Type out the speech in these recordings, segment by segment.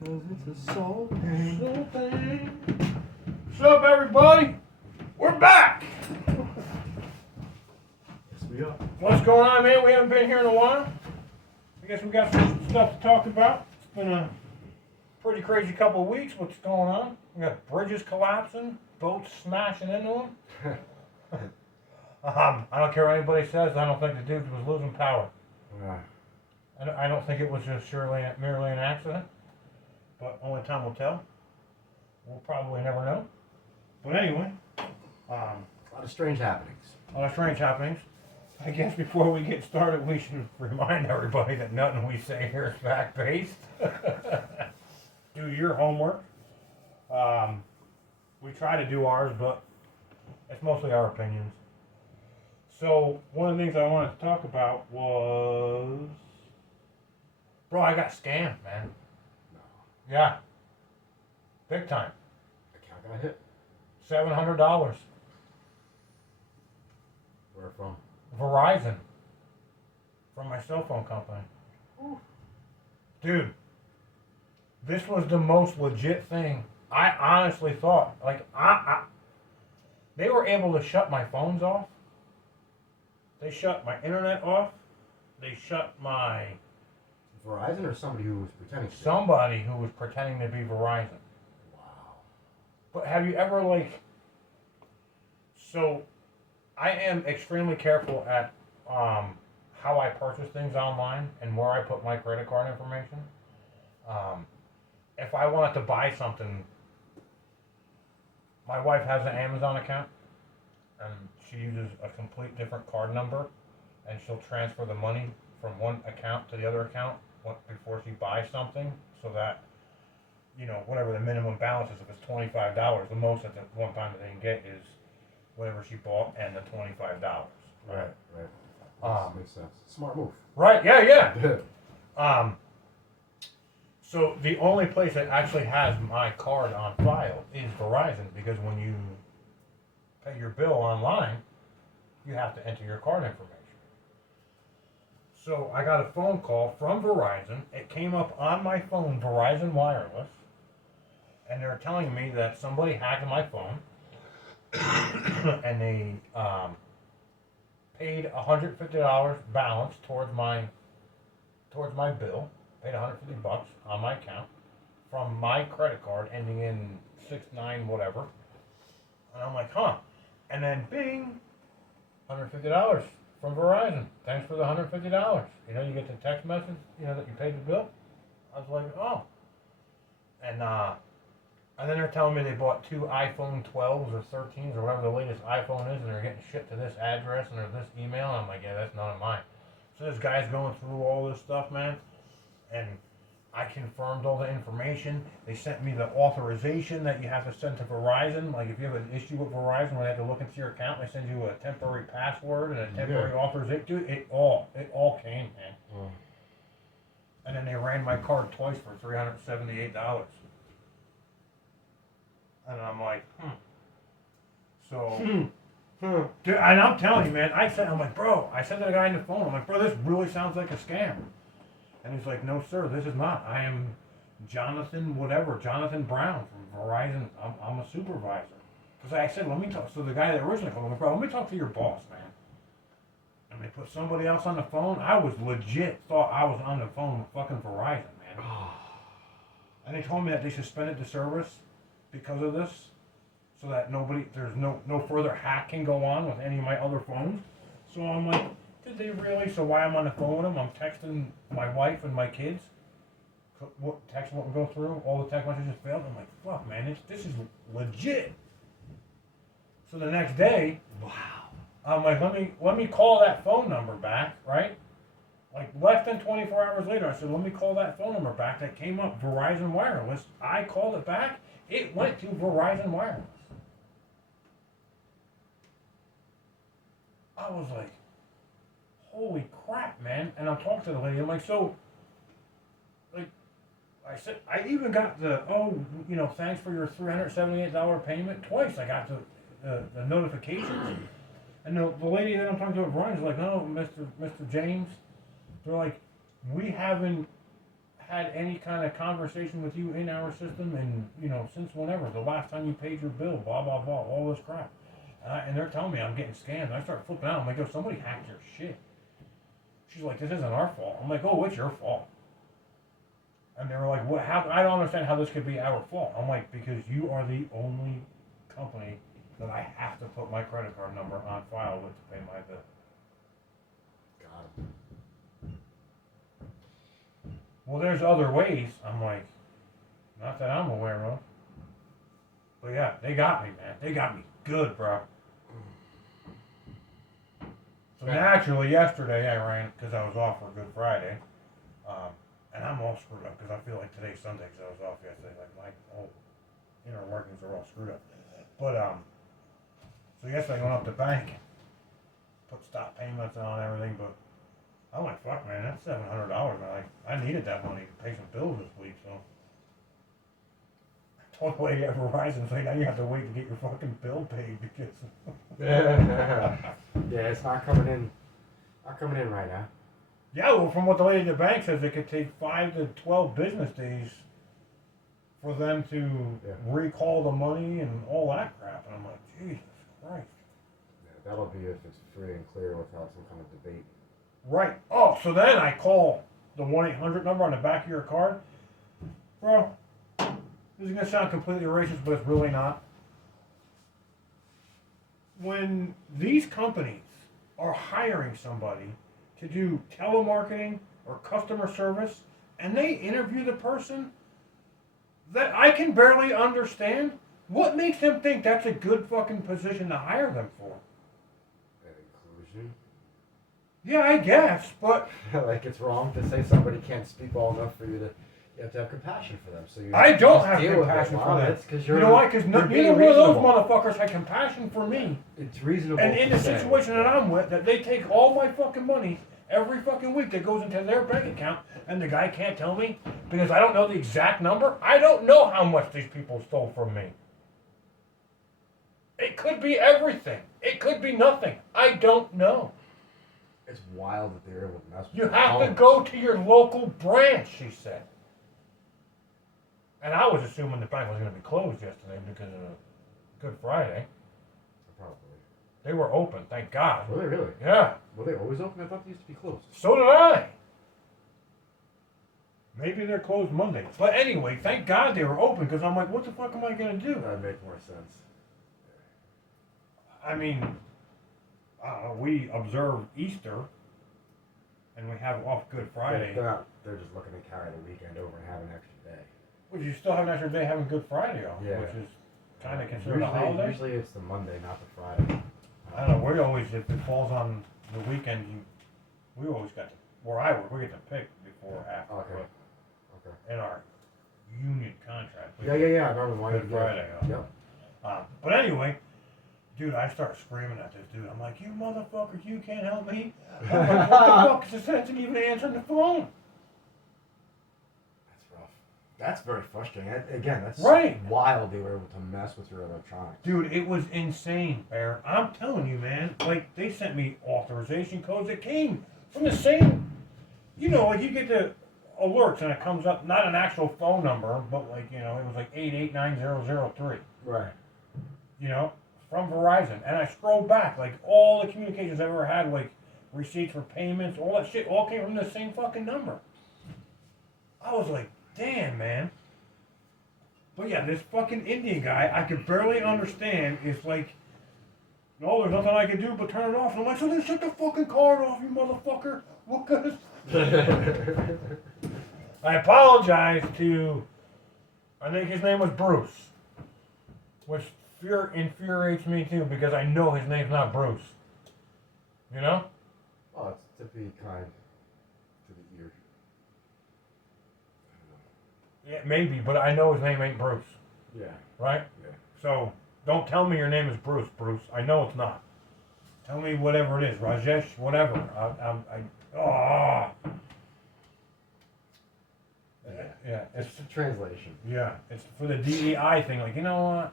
'Cause it's a soul thing. Soul thing. What's up, everybody? We're back. Yes, we are. What's going on, man? We haven't been here in a while. I guess we got some stuff to talk about. It's been a pretty crazy couple of weeks. What's going on? We got bridges collapsing, boats smashing into them. I don't care what anybody says. I don't think the dude was losing power. I don't think it was just merely an accident. But only time will tell. We'll probably never know. But anyway, A lot of strange happenings. a lot of strange happenings. I guess before we get started, we should remind everybody that nothing we say here is fact-based. Do your homework. We try to do ours, but it's mostly our opinions. So, one of the things I wanted to talk about was... Bro, I got scammed, man. No. Yeah. Big time. Account got hit. $700. Where from? Verizon. From my cell phone company. Ooh. Dude, this was the most legit thing. I honestly thought, like, they were able to shut my phones off. They shut my internet off. They shut my... Verizon or somebody who was pretending to be? Somebody who was pretending to be Verizon. Wow. But have you ever, like... So, I am extremely careful at how I purchase things online and where I put my credit card information. If I wanted to buy something, my wife has an Amazon account, and she uses a complete different card number, and she'll transfer the money from one account to the other account before she buys something, so that, you know, whatever the minimum balance is, if it's $25, the most at the one time that they can get is whatever she bought and the $25. Right. Makes sense. Smart move. Right, yeah. So the only place that actually has my card on file is Verizon, because when you pay your bill online, you have to enter your card information. So I got a phone call from Verizon. It came up on my phone, Verizon Wireless, and they're telling me that somebody hacked my phone, and they paid $150 balance towards my bill. Paid $150 on my account from my credit card ending in 69 whatever. And I'm like, huh. And then bing, $150 from Verizon. Thanks for the $150. You know, you get the text message, you know, that you paid the bill. I was like, oh. And then they're telling me they bought 2 iPhone 12s or 13s or whatever the latest iPhone is, and they're getting shipped to this address and there's this email. And I'm like, yeah, that's none of mine. So this guy's going through all this stuff, man. And I confirmed all the information. They sent me the authorization that you have to send to Verizon. Like, if you have an issue with Verizon where they have to look into your account, they send you a temporary password and a temporary authorization. Dude, it all came, man. Oh. And then they ran my card twice for $378. And I'm like, So, dude, and I'm telling you, man, I'm like, bro, I said to the guy on the phone, I'm like, bro, this really sounds like a scam. And he's like, no, sir, this is not. I am Jonathan Brown from Verizon. I'm a supervisor. Because I said, let me talk. So the guy that originally called me, bro, let me talk to your boss, man. And they put somebody else on the phone. I was legit thought I was on the phone with fucking Verizon, man. And they told me that they suspended the service because of this, so that there's no further hacking go on with any of my other phones. So I'm like, did they really? So while I'm on the phone with them, I'm texting my wife and my kids. Text won't go through. All the text messages failed. I'm like, fuck, man, this is legit. So the next day, Wow. I'm like, let me call that phone number back, right? Like less than 24 hours later, I said, let me call that phone number back. That came up, Verizon Wireless. I called it back. It went to Verizon Wireless. I was like, holy crap, man. And I'm talking to the lady. I'm like, so, like, I said, I even got the, thanks for your $378 payment twice. I got the notifications. And the lady that I'm talking to at Verizon is like, no, Mr. James. They're like, we haven't had any kind of conversation with you in our system, and since whenever the last time you paid your bill, blah blah blah, all this crap, and they're telling me I'm getting scammed. I start flipping out. I'm like, yo, somebody hacked your shit. She's like, this isn't our fault. I'm like, oh, it's your fault. And they were like, what? How? I don't understand how this could be our fault. I'm like, because you are the only company that I have to put my credit card number on file with to pay my bill. Got him. Well, there's other ways. I'm like, not that I'm aware of. But yeah, they got me, man. They got me good, bro. So naturally, yesterday I ran because I was off for Good Friday. And I'm all screwed up because I feel like today's Sunday because I was off yesterday. Like my whole inner workings are all screwed up. But so yesterday I went up to the bank, put stop payments on and everything, but I'm like, fuck, man, that's $700. I needed that money to pay some bills this week, so. I told the lady at Verizon, so now you have to wait to get your fucking bill paid because. Yeah, it's not coming in. Not coming in right now. Yeah, well, from what the lady at the bank says, it could take 5 to 12 business days for them to recall the money and all that crap. And I'm like, Jesus Christ. Yeah, that'll be if it's free and clear without some kind of debate. Right. Oh, so then I call the 1-800 number on the back of your card. Bro, this is going to sound completely racist, but it's really not. When these companies are hiring somebody to do telemarketing or customer service, and they interview the person that I can barely understand, what makes them think that's a good fucking position to hire them for? Inclusion? Yeah, I guess, but like it's wrong to say somebody can't speak well enough for you to. You have to have compassion for them. So you. I don't just have deal with compassion it. for Well, them. that's 'cause you're. You know why? Because neither being one of those reasonable. motherfuckers had compassion for me. It's reasonable. And in to the say. situation that I'm with, that they take all my fucking money every fucking week that goes into their bank account, and the guy can't tell me because I don't know the exact number. I don't know how much these people stole from me. It could be everything. It could be nothing. I don't know. It's wild that they're able to mess with You your have to phones. go to your local branch, she said. And I was assuming the bank was going to be closed yesterday because of Good Friday. Probably. They were open, thank God. Were they really? Yeah. Were they always open? I thought they used to be closed. So did I. Maybe they're closed Monday. But anyway, thank God they were open because I'm like, what the fuck am I going to do? That'd make more sense. I mean, we observe Easter and we have off Good Friday. They're just looking to carry the weekend over and have an extra day. But you still have an extra day having Good Friday off, Yeah. which is kind of considered a holiday. Usually it's the Monday, not the Friday. I don't know. We always, if it falls on the weekend, we always got to, where I work, we get to pick before or after. Okay. But Okay. in our union contract. we Yeah. I remember why Good you Friday. Yep. But anyway, dude, I start screaming at this dude. I'm like, you motherfuckers, you can't help me. I'm like, what the fuck is the sense in even answering the phone? That's rough. That's very frustrating. Again, that's Right. wild they were able to mess with your electronics. Dude, it was insane, Bear. I'm telling you, man. Like, they sent me authorization codes that came from the same, like you get the alerts and it comes up, not an actual phone number, but like, it was like 8890003. Right. From Verizon. And I scrolled back, like all the communications I've ever had, like receipts for payments, all that shit, all came from the same fucking number. I was like, damn, man. But yeah, this fucking Indian guy, I could barely understand, is like, no, there's nothing I can do but turn it off. And I'm like, so then shut the fucking card off, you motherfucker. What good? I apologize to, I think his name was Bruce, which infuriates me too because I know his name's not Bruce. Oh, it's to be kind to the ear. Yeah, maybe, but I know his name ain't Bruce. Yeah. Right? Yeah. So, don't tell me your name is Bruce, I know it's not. Tell me whatever it is, Rajesh, whatever. Yeah, It's a translation. Yeah, it's for the DEI thing. Like, you know what?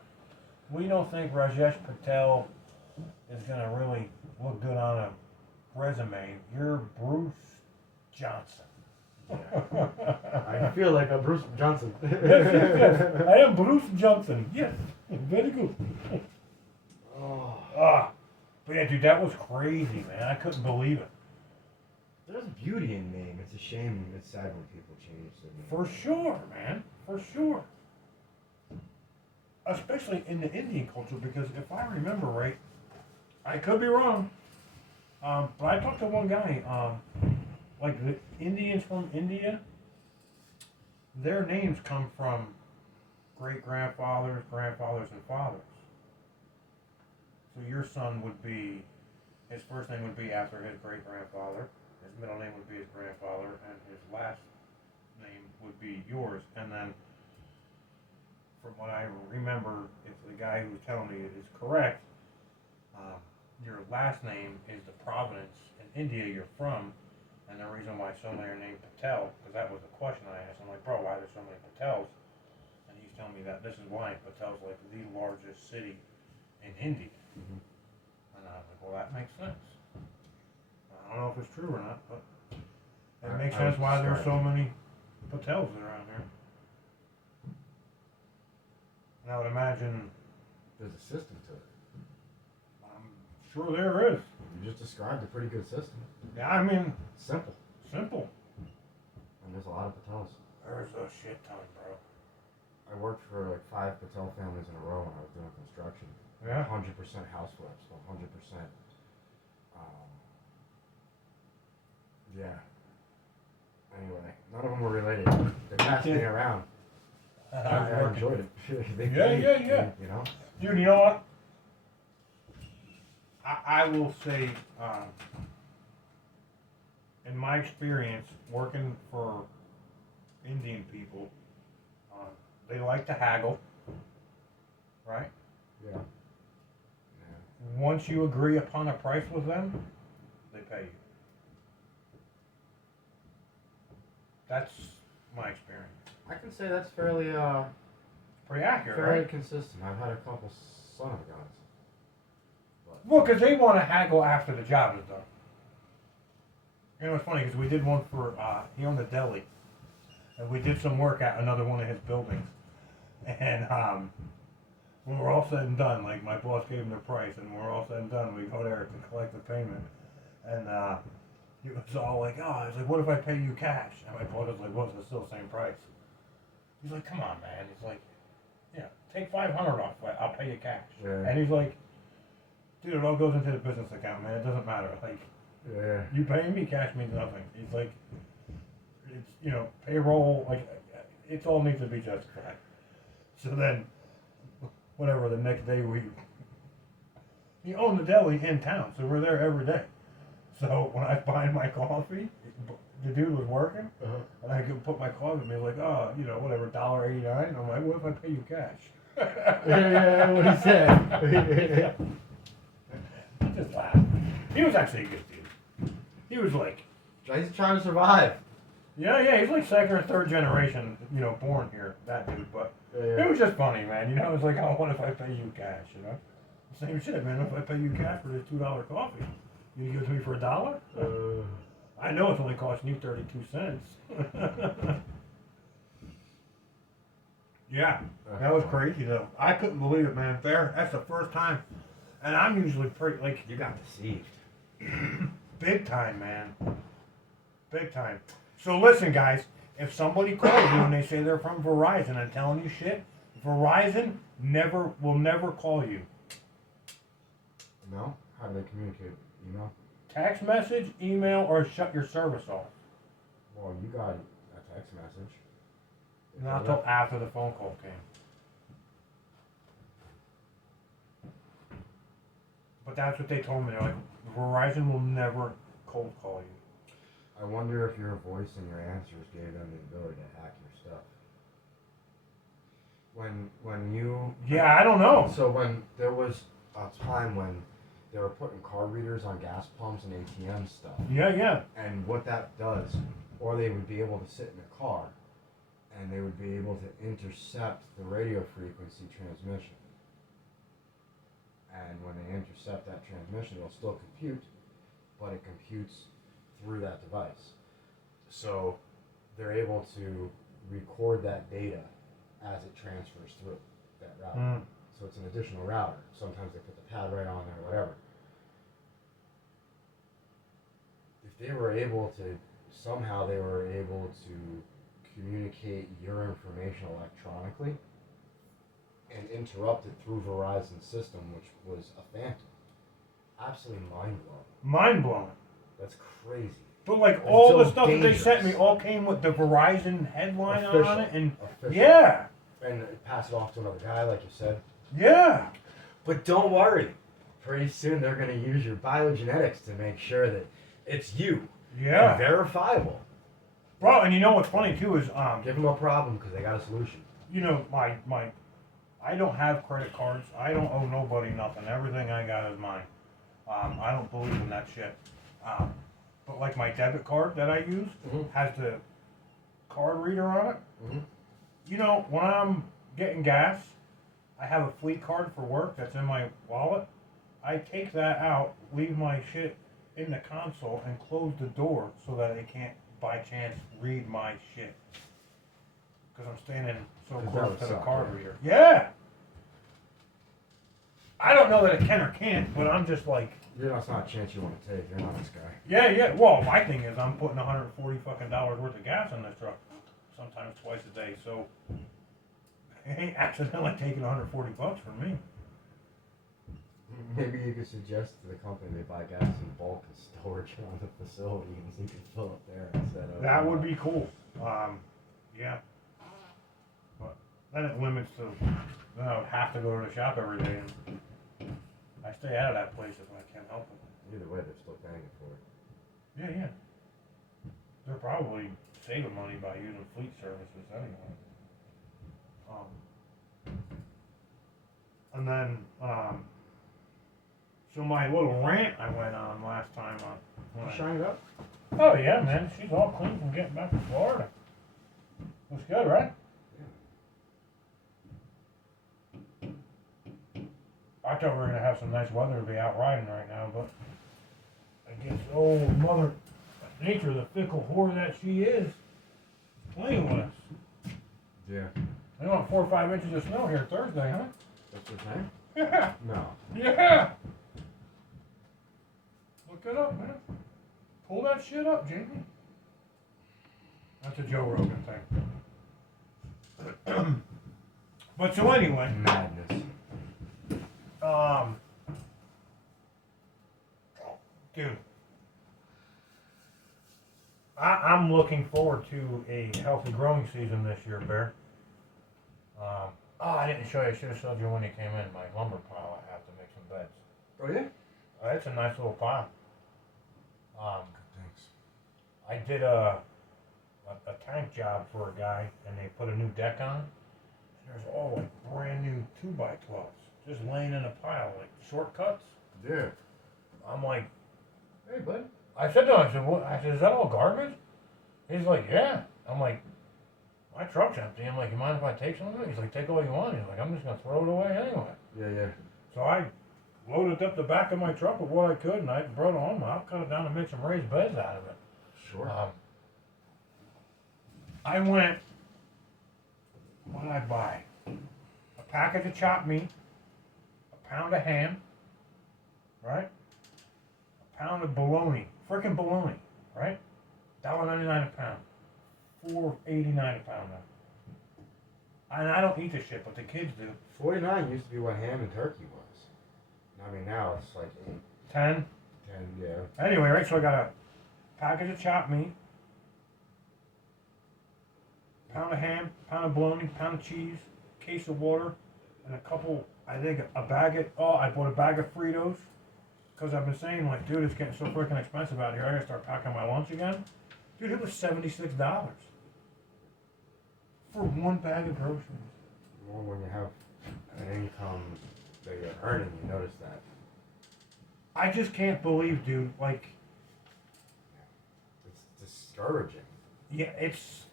We don't think Rajesh Patel is going to really look good on a resume. You're Bruce Johnson. I feel like a Bruce Johnson. Yes. I am Bruce Johnson. Yes. Very good. Oh. But yeah, dude, that was crazy, man. I couldn't believe it. There's beauty in name. It's a shame. It's sad when people change their name. For sure, man. For sure. Especially in the Indian culture, because if I remember right, I could be wrong, but I talked to one guy, like the Indians from India, their names come from great-grandfathers, grandfathers, and fathers. So your son would be, his first name would be after his great-grandfather, his middle name would be his grandfather, and his last name would be yours. And then, from what I remember, if the guy who was telling me it is correct, your last name is the province in India you're from, and the reason why so many are named Patel, because that was the question I asked. I'm like, bro, why are there so many Patels? And he's telling me that this is why Patel's like the largest city in India. Mm-hmm. And I was like, well, that makes sense. I don't know if it's true or not, but it makes I sense why there's so describe many Patels around here. And I would imagine there's a system to it. I'm sure there is. You just described a pretty good system. Yeah, I mean, Simple. simple. And there's a lot of Patels. There's a shit ton, bro. I worked for like 5 Patel families in a row when I was doing construction. Yeah. 100% house flips, 100%. Yeah. Anyway, none of them were related. They passed me around. I enjoyed it. Yeah. You know? Dude, you know what? I will say, in my experience working for Indian people, they like to haggle, right? Yeah. Once you agree upon a price with them, they pay you. That's my experience. I can say that's fairly Pretty accurate, fairly right? consistent. I've had a couple son of guns. Well, because they want to haggle after the job is done. You know, it's funny because we did one for, he owned a deli. And we did some work at another one of his buildings. And when we're all said and done, like my boss gave him the price, and when we're all said and done, we go there to collect the payment. And he was all like, oh, I was like, what if I pay you cash? And my boss was like, well, it's still the same price. He's like, come on, man. He's like, yeah, take $500 off, I'll pay you cash. Yeah. And he's like, dude, it all goes into the business account, man. It doesn't matter. Like, Yeah. you paying me, cash means nothing. He's like, it's, you know, payroll, like, it all needs to be justified. So then, whatever, the next day he owned the deli in town, so we're there every day. So when I find my coffee, the dude was working, and I could put my coffee in, he was like, oh, you know, whatever, $1.89. And I'm like, what if I pay you cash? Yeah, what he said. He just laughed. He was actually a good dude. He was like, He's trying to survive. yeah, he's like second or third generation, you know, born here, that dude. But it was just funny, man. You know, it was like, oh, what if I pay you cash, you know? Same shit, man. If I pay you cash for this $2 coffee, you give it to me for $1? I know it's only costing you 32 cents. Yeah, that was crazy though. I couldn't believe it, man. That's the first time, and I'm usually pretty like You got deceived. big time, man. Big time. So listen, guys. If somebody calls you and they say they're from Verizon and telling you shit, Verizon will never call you. No? How do they communicate? Email? Text message, email, or shut your service off. Well, you got a text message. Not until after the phone call came. But that's what they told me. They're like, Verizon will never cold call you. I wonder if your voice and your answers gave them the ability to hack your stuff. When you... Yeah, I don't know. So when there was a time when they were putting card readers on gas pumps and ATM stuff. Yeah. And what that does, or they would be able to sit in a car and they would be able to intercept the radio frequency transmission. And when they intercept that transmission, it'll still compute, but it computes through that device. So they're able to record that data as it transfers through that router. So it's an additional router. Sometimes they put the pad right on there, whatever. If they were able to, somehow they were able to communicate your information electronically and interrupt it through Verizon's system, which was a phantom. Absolutely mind-blowing. Mind-blowing. That's crazy. But like It's all so the stuff dangerous. that they sent me all came with the Verizon headline on it, and Official. yeah, And pass it off to another guy, like you said. yeah. But don't worry. Pretty soon they're going to use your biogenetics to make sure that it's you. Yeah. And verifiable. Bro, and you know what's funny too is Give them a problem because they got a solution. you know, my I don't have credit cards. I don't owe nobody nothing. Everything I got is mine. I don't believe in that shit. But like my debit card that I use has the card reader on it. You know, when I'm getting gas, I have a fleet card for work that's in my wallet. I take that out, leave my shit in the console, and close the door so that they can't, by chance, read my shit. Because I'm standing so close to the card reader. Yeah! I don't know that it can or can't, but I'm just like... That's not a chance you want to take. You're not this guy. Yeah. Well, my thing is I'm putting $140 fucking worth of gas in this truck. Sometimes twice a day, so... It ain't accidentally taking $140 from me. Maybe you could suggest to the company they buy gas in bulk and storage around the facility and so you can fill up there instead of... That would be cool. Yeah. But then it limits to... Then I would have to go to the shop every day. And I stay out of that place if I can't help it. Either way, they're still paying for it. Yeah. They're probably saving money by using fleet services anyway. And then, so my little rant I went on last time on... You shine it up? Oh yeah, man. She's all clean from getting back to Florida. Looks good, right? Yeah. I thought we were going to have some nice weather to be out riding right now, but I guess old Mother Nature, the fickle whore that she is, playing with us. Yeah. They want 4 or 5 inches of snow here Thursday, huh? That's his name? Yeah. No. Yeah. Look it up, man. Pull that shit up, Jamie. That's a Joe Rogan thing. But so anyway. Madness. Dude. I'm looking forward to a healthy growing season this year, Bear. I didn't show you. I should have showed you when you came in. My lumber pile. I have to make some beds. Oh, yeah? It's a nice little pile. Thanks. I did a tank job for a guy, and they put a new deck on. And there's all like brand new 2x12s just laying in a pile, like shortcuts. Yeah. I'm like, Hey, bud. I said to him, I said, what? I said, is that all garbage? He's like, yeah. I'm like, my truck's empty. I'm like, you mind if I take some of it? He's like, take all you want. He's like, I'm just gonna throw it away anyway. Yeah. So I loaded up the back of my truck with what I could, and I brought it home. I'll cut it down and make some raised beds out of it. Sure. I went, what did I buy? A package of chopped meat, a pound of ham, right? A pound of bologna, frickin' bologna, right? $1.99 a pound, $4.89 a pound now. And I don't eat this shit, but the kids do. 49 used to be what ham and turkey was. I mean, now it's like 8, 10. 10, yeah. Anyway, right, so I got a package of chopped meat, pound of ham, pound of bologna, pound of cheese, case of water, and a couple, I think a bag of, I bought a bag of Fritos, because I've been saying, like, dude, it's getting so freaking expensive out here, I gotta start packing my lunch again. Dude, it was $76 for one bag of groceries. Well, when you have an income that you're earning, you notice that. I just can't believe, dude, like... It's discouraging. Yeah, it's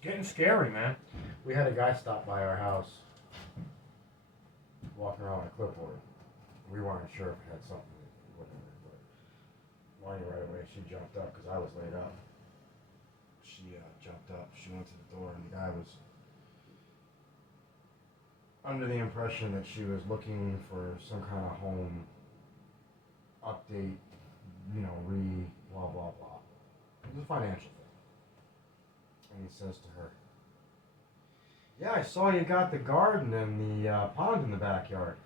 getting scary, man. We had a guy stop by our house, walking around with a clipboard. We weren't sure if it had something, whatever, but Lonnie right away, she jumped up because I was laid up. she jumped up. She went to the door, and the guy was under the impression that she was looking for some kind of home update, blah blah blah. It was a financial thing. And he says to her, "Yeah, I saw you got the garden and the pond in the backyard."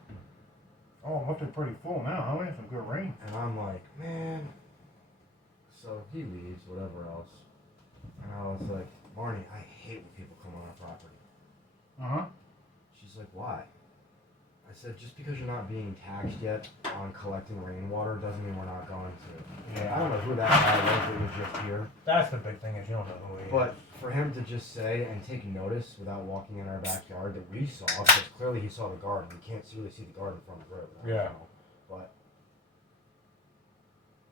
Oh, must be pretty full now, huh? We had some good rain. And I'm like, man. So he leaves, whatever else. And I was like, Marnie, I hate when people come on our property. Uh-huh. She's like, why? I said, just because you're not being taxed yet on collecting rainwater doesn't mean we're not going to. Yeah. I don't know who that guy was that was just here. That's the big thing is you don't know who he is. But for him to just say and take notice without walking in our backyard that we saw, because clearly he saw the garden. You can't really see the garden from the road. Yeah. But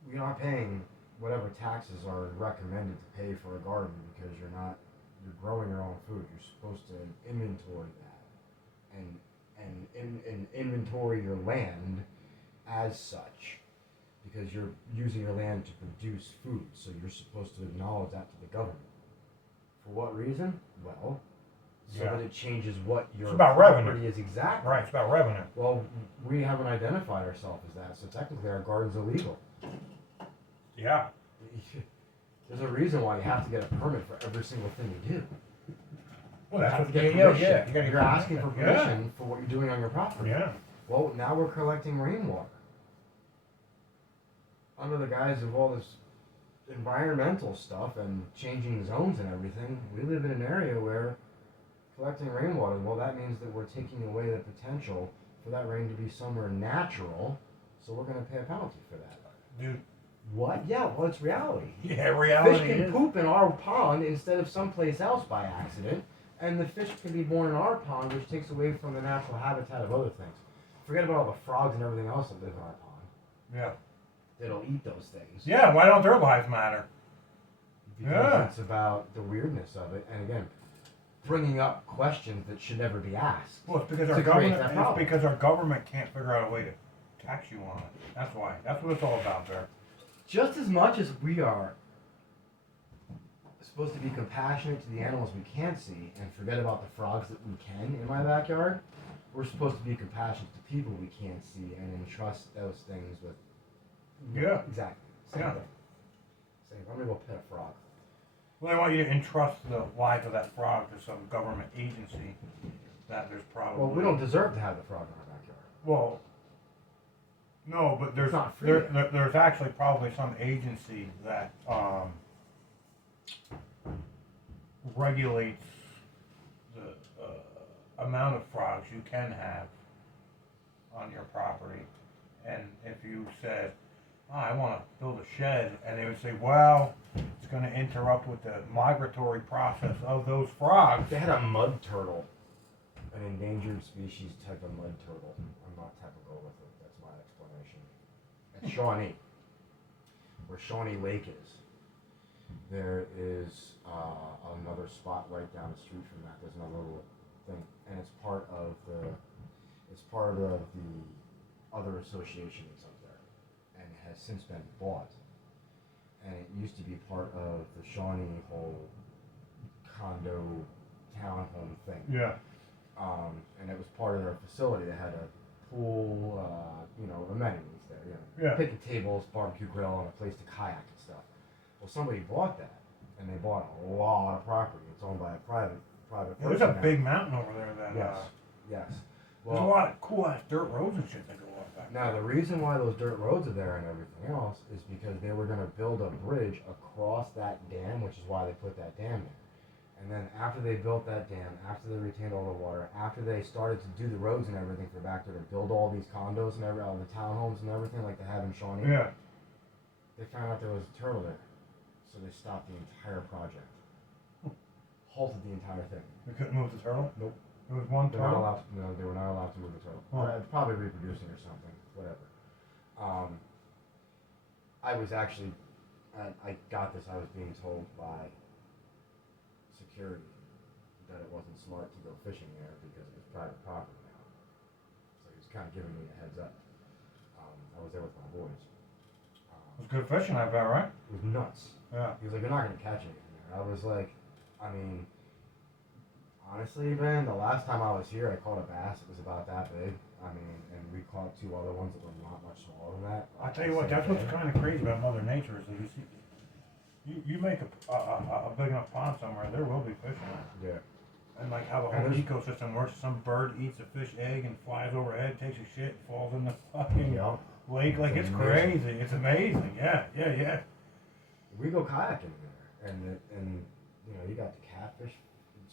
we're not paying whatever taxes are recommended to pay for a garden because you're growing your own food. You're supposed to inventory that and inventory your land as such because you're using your land to produce food. So you're supposed to acknowledge that to the government. For what reason? Well, so that it changes what your property revenue. is exactly. Right, it's about revenue. Well, we haven't identified ourselves as that, so technically our garden's illegal. Yeah. There's a reason why you have to get a permit for every single thing you do. Well, that's what get yeah. permission. You're asking for permission for what you're doing on your property. Yeah. Well, now we're collecting rainwater. Under the guise of all this environmental stuff and changing zones and everything, we live in an area where collecting rainwater, well, that means that we're taking away the potential for that rain to be somewhere natural, so we're going to pay a penalty for that. Dude. What? Yeah, well, it's reality. Yeah, reality Fish can poop in our pond instead of someplace else by accident, and the fish can be born in our pond, which takes away from the natural habitat of other things. Forget about all the frogs and everything else that live in our pond. Yeah. That'll eat those things. Yeah, why don't their lives matter? Because it's about the weirdness of it, and again, bringing up questions that should never be asked. Well, it's because our government can't figure out a way to tax you on it. That's why. That's what it's all about there. Just as much as we are supposed to be compassionate to the animals we can't see and forget about the frogs that we can in my backyard, we're supposed to be compassionate to people we can't see and entrust those things with. Yeah. Exactly. Same thing. Same. I'm gonna go pet a frog. Well, they want you to entrust the life of that frog to some government agency that there's probably. Well, we don't deserve to have the frog in our backyard. Well, no, but there's not free there's actually probably some agency that regulates the amount of frogs you can have on your property. And if you said, I want to build a shed, and they would say, well, it's going to interrupt with the migratory process of those frogs. They had a mud turtle, an endangered species type of mud turtle. I'm not technical with it. That's my explanation. At Shawnee, where Shawnee Lake is, there is another spot right down the street from that. There's another little thing, and it's part of the other association that's up there, and it has since been bought. And it used to be part of the Shawnee whole condo townhome thing. Yeah. And it was part of their facility. They had a pool, amenities there. Yeah. Picnic tables, barbecue grill, and a place to kayak and stuff. Well, somebody bought that, and they bought a lot of property. It's owned by a private person. There's a big mountain over there that. Yes. There's a lot of cool ass dirt roads and shit that go up back. Now, the reason why those dirt roads are there and everything else is because they were going to build a bridge across that dam, which is why they put that dam there. And then after they built that dam, after they retained all the water, after they started to do the roads and everything for back there to build all these condos and all the townhomes and everything like they have in Shawnee, they found out there was a turtle there. So they stopped the entire project. Halted the entire thing. They couldn't move the turtle? Nope. There was one They're turtle? they were not allowed to move the turtle. Oh. Probably reproducing or something, whatever. I was actually, I got this, I was being told by security that it wasn't smart to go fishing there because it was private property now. So he was kind of giving me a heads up. I was there with my boys. It was good fishing, I bet, right? It was nuts. Yeah. He was like, you're not going to catch anything there. I I was like, I mean, honestly, man, the last time I was here, I caught a bass. It was about that big. I mean, and we caught two other ones that were not much smaller than that. I tell you what, that's what's kind of crazy about Mother Nature is that you see, you make a big enough pond somewhere, there will be fish in it. Yeah. And like how the whole ecosystem works, some bird eats a fish egg and flies overhead, takes a shit, falls in the fucking lake. Like it's crazy. It's amazing. Yeah. We go kayaking there, and you know you got the catfish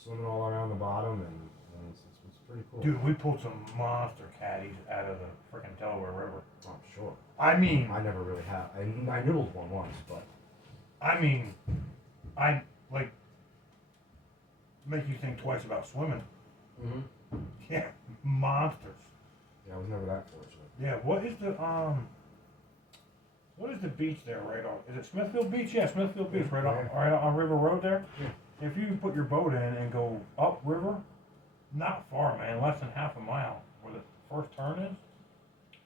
swimming all around the bottom, and it's pretty cool. Dude, we pulled some monster catties out of the freaking Delaware River. I'm sure. I mean, I never really have. I nibbled one once, but I mean, I like make you think twice about swimming. Mm-hmm. Yeah, monsters. Yeah, I was never that fortunate. Yeah, what is the beach there right on? Is it Smithfield Beach? Yeah, Smithfield Beach, right on River Road there. Yeah. If you put your boat in and go up river, not far, man, less than half a mile, where the first turn is,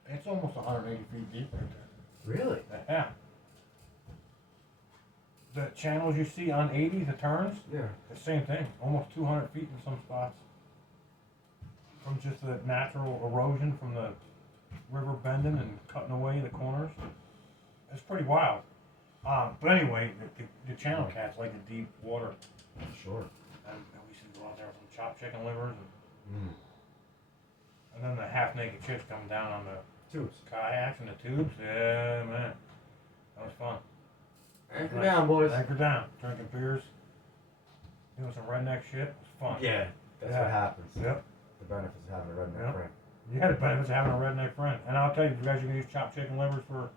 it's almost 180 feet deep right there. Really? Yeah. The channels you see on 80, the turns, Yeah. the same thing, almost 200 feet in some spots. From just the natural erosion from the river bending and cutting away the corners. It's pretty wild. But anyway, the channel cats like the deep water. Sure. And we used to go out there with some chopped chicken livers. And then the half-naked chicks come down on the Tubes. kayaks and the tubes. Yeah, man. That was fun. Anchor down, boys. Anchor down. Drinking beers. Doing some redneck shit. It was fun. Yeah. That's what happens. Yep. The benefits of having a redneck friend. You had the benefits of having a redneck friend. And I'll tell you, if you guys are going to use chopped chicken livers for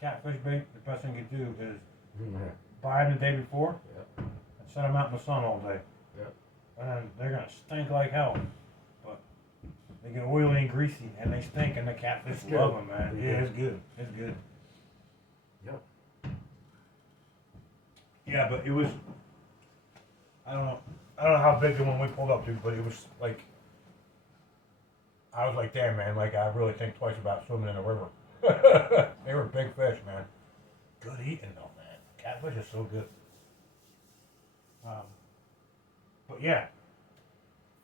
catfish bait, the best thing you can do is buy them the day before and set them out in the sun all day. Yep. And they're going to stink like hell. But they get oily and greasy, and they stink, and the catfish love them, man. Yeah, it's good. It's good. Yep. Yeah, but it was, I don't know how big the one we pulled up to, but it was like, I was like, damn, man, like, I really think twice about swimming in the river. They were big fish, man. Good eating, though, man. Catfish is so good. But yeah,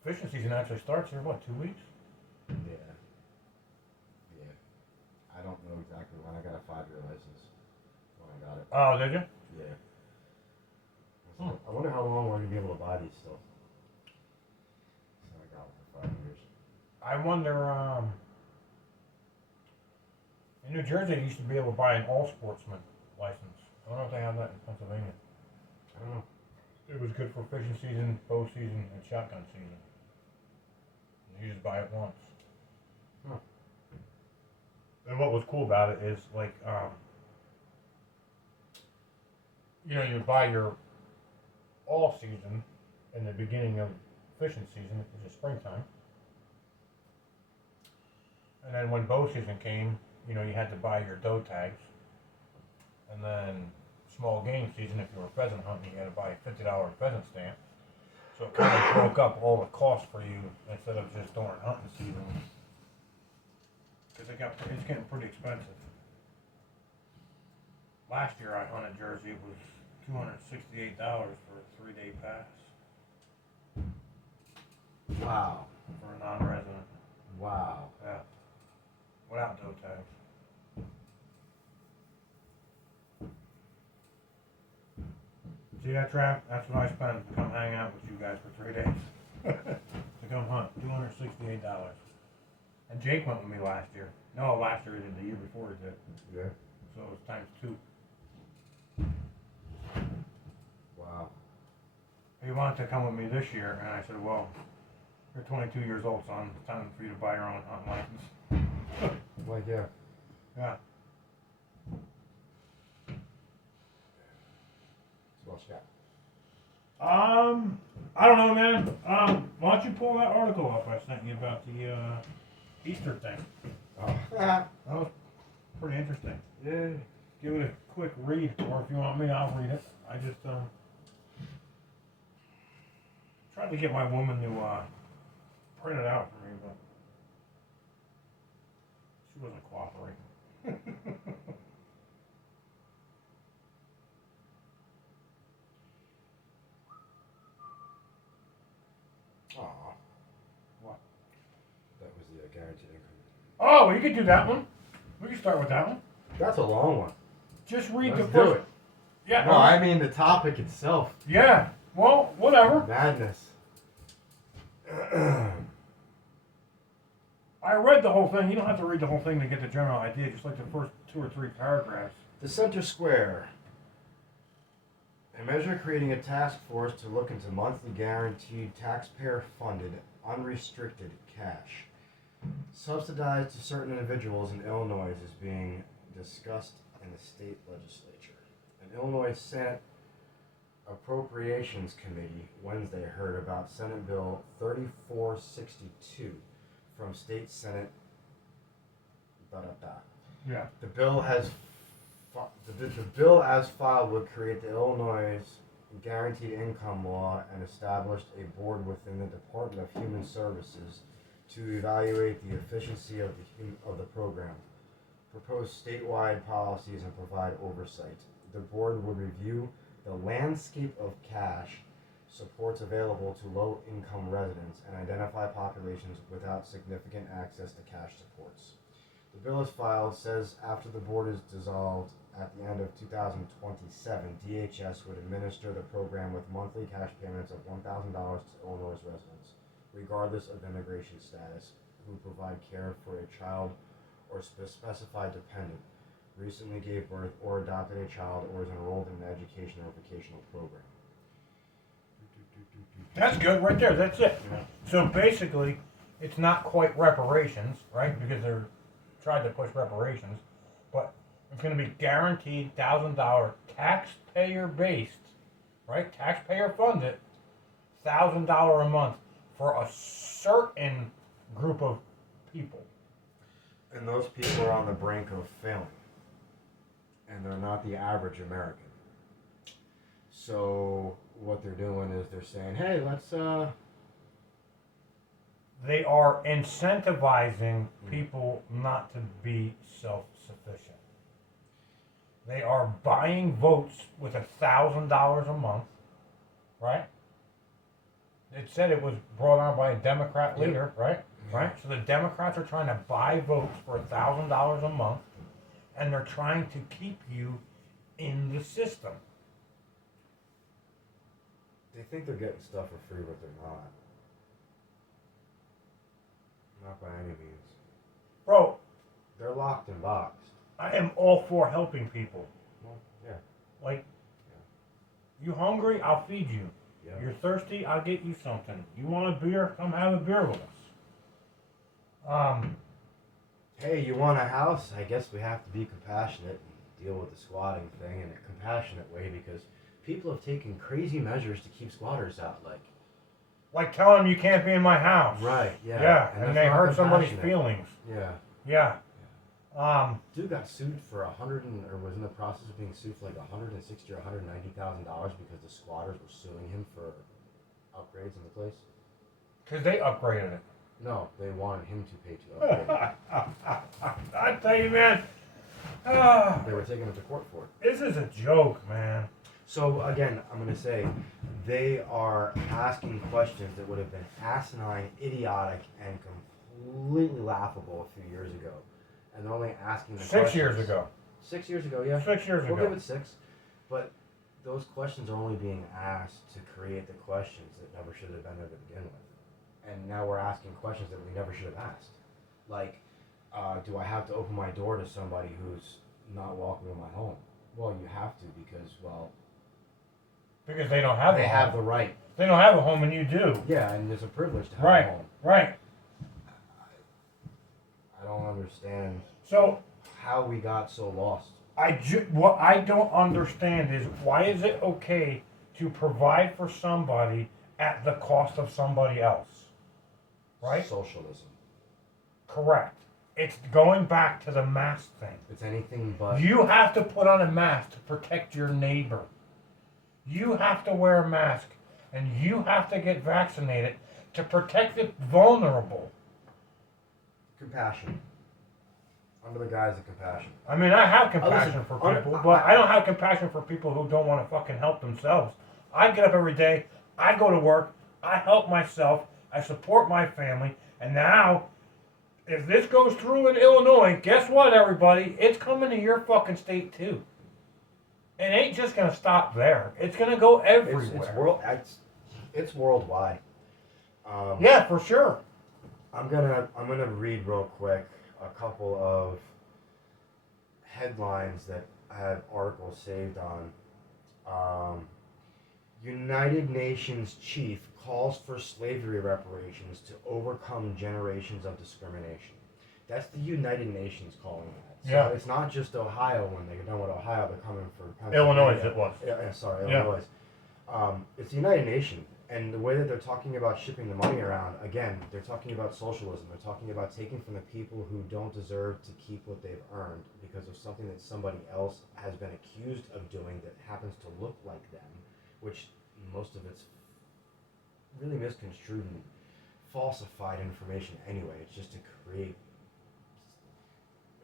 fishing season actually starts here, what, 2 weeks? Yeah. I don't know exactly when. I got a 5-year license when I got it. Oh, did you? Yeah. I wonder how long we're going to be able to buy these still. So I got it for 5 years. I wonder, in New Jersey, you used to be able to buy an all-sportsman license. I don't know if they have that in Pennsylvania. I don't know. It was good for fishing season, bow season, and shotgun season. You just buy it once. Huh. And what was cool about it is, like, you know, you buy your all season in the beginning of fishing season, which is springtime. And then when bow season came, you know, you had to buy your doe tags. And then small game season, if you were pheasant hunting, you had to buy a $50 pheasant stamp. So it kind of broke up all the costs for you instead of just during hunting season. Because it's getting pretty expensive. Last year I hunted Jersey, it was $268 for a 3-day pass. Wow. For a non-resident. Wow. Yeah. Without doe tags. See that, Trav? That's what I spent to come hang out with you guys for 3 days. To come hunt. $268. And Jake went with me last year. No, last year he did. The year before he did. Yeah. So it was times 2. Wow. He wanted to come with me this year, and I said, well, you're 22 years old, son. It's time for you to buy your own hunting license. Like, yeah. Yeah. So what you got? I don't know, man. Why don't you pull that article up I sent you about the Easter thing? Oh. That was pretty interesting. Yeah. Give it a quick read, or if you want me, I'll read it. I just tried to get my woman to print it out for me, but she wasn't cooperating. guaranteed income. Oh, well, you could do that one. We can start with that one. That's a long one. Just read Let's the do first. it. Yeah. No, I mean the topic itself. Yeah. Well, whatever. Madness. I read the whole thing. You don't have to read the whole thing to get the general idea. Just like the first 2 or 3 paragraphs. The Center Square. A measure creating a task force to look into monthly guaranteed taxpayer-funded, unrestricted cash subsidized to certain individuals in Illinois is being discussed in the state legislature. An Illinois Senate Appropriations Committee Wednesday heard about Senate Bill 3462 from State Senate. Yeah. The bill as filed would create the Illinois Guaranteed Income Law and established a board within the Department of Human Services to evaluate the efficiency of the program, propose statewide policies, and provide oversight. The board would review the landscape of cash supports available to low-income residents and identify populations without significant access to cash supports. The bill is filed says after the board is dissolved at the end of 2027, DHS would administer the program with monthly cash payments of $1,000 to Illinois residents, regardless of immigration status, who provide care for a child or specified dependent, recently gave birth or adopted a child, or is enrolled in an education or vocational program. That's good right there. That's it. Yeah. So basically, it's not quite reparations, right? Because they're tried to push reparations, but it's going to be guaranteed $1,000 taxpayer based, right? Taxpayer funded, $1,000 a month for a certain group of people. And those people are on the brink of failing. And they're not the average American. So what they're doing is they're saying, hey, let's They are incentivizing people not to be self-sufficient. They are buying votes with $1,000 a month, right? It said it was brought on by a Democrat leader, right? Right. So the Democrats are trying to buy votes for $1,000 a month, and they're trying to keep you in the system. They think they're getting stuff for free, but they're not. Not by any means. Bro, They're locked and boxed. I am all for helping people. Well, yeah. Like, you hungry? I'll feed you. Yeah. You're thirsty? I'll get you something. You want a beer? Come have a beer with us. Hey, you want a house? I guess we have to be compassionate and deal with the squatting thing in a compassionate way, because people have taken crazy measures to keep squatters out. Like telling them you can't be in my house. Right, yeah. Yeah, And and that's they not hurt somebody's compassionate. feelings. Yeah. Yeah. Dude got sued for or was in the process of being sued for like $160,000 or $190,000 because the squatters were suing him for upgrades in the place. Because they upgraded it. No, they wanted him to pay to upgrade. I tell you, man. They were taking him to court for it. This is a joke, man. So again, I'm going to say they are asking questions that would have been asinine, idiotic, and completely laughable a few years ago. And they're only asking the 6 years ago. 6 years ago, yeah. 6 years We'll ago. give it 6. But those questions are only being asked to create the questions that never should have been there to begin with. And now we're asking questions that we never should have asked. Like, do I have to open my door to somebody who's not welcome in my home? Well, you have to because, well... Because they don't have They a have home. the right. They don't have a home and you do. Yeah, and it's a privilege to have Right, a home. right. I don't understand So, how we got so lost. what I don't understand is why is it okay to provide for somebody at the cost of somebody else? Right? Socialism. Correct. It's going back to the mask thing. It's anything but... You have to put on a mask to protect your neighbor. You have to wear a mask, and you have to get vaccinated to protect the vulnerable. Compassion. Under the guise of compassion. I mean, I have compassion listen, for people, but I don't have compassion for people who don't want to fucking help themselves. I get up every day, I go to work, I help myself, I support my family, and now if this goes through in Illinois, guess what, everybody? It's coming to your fucking state too. It ain't just gonna stop there. It's gonna go everywhere. It's worldwide. Yeah, for sure. I'm gonna read real quick a couple of headlines that I have articles saved on. United Nations chief calls for slavery reparations to overcome generations of discrimination. That's the United Nations calling that. So yeah. It's not just Ohio. When they're done with Ohio, they're coming for Pennsylvania. Illinois, it was. Illinois. It's the United Nations. And the way that they're talking about shipping the money around, again, they're talking about socialism. They're talking about taking from the people who don't deserve to keep what they've earned because of something that somebody else has been accused of doing that happens to look like them, which most of it's really misconstrued and falsified information anyway. It's just to create,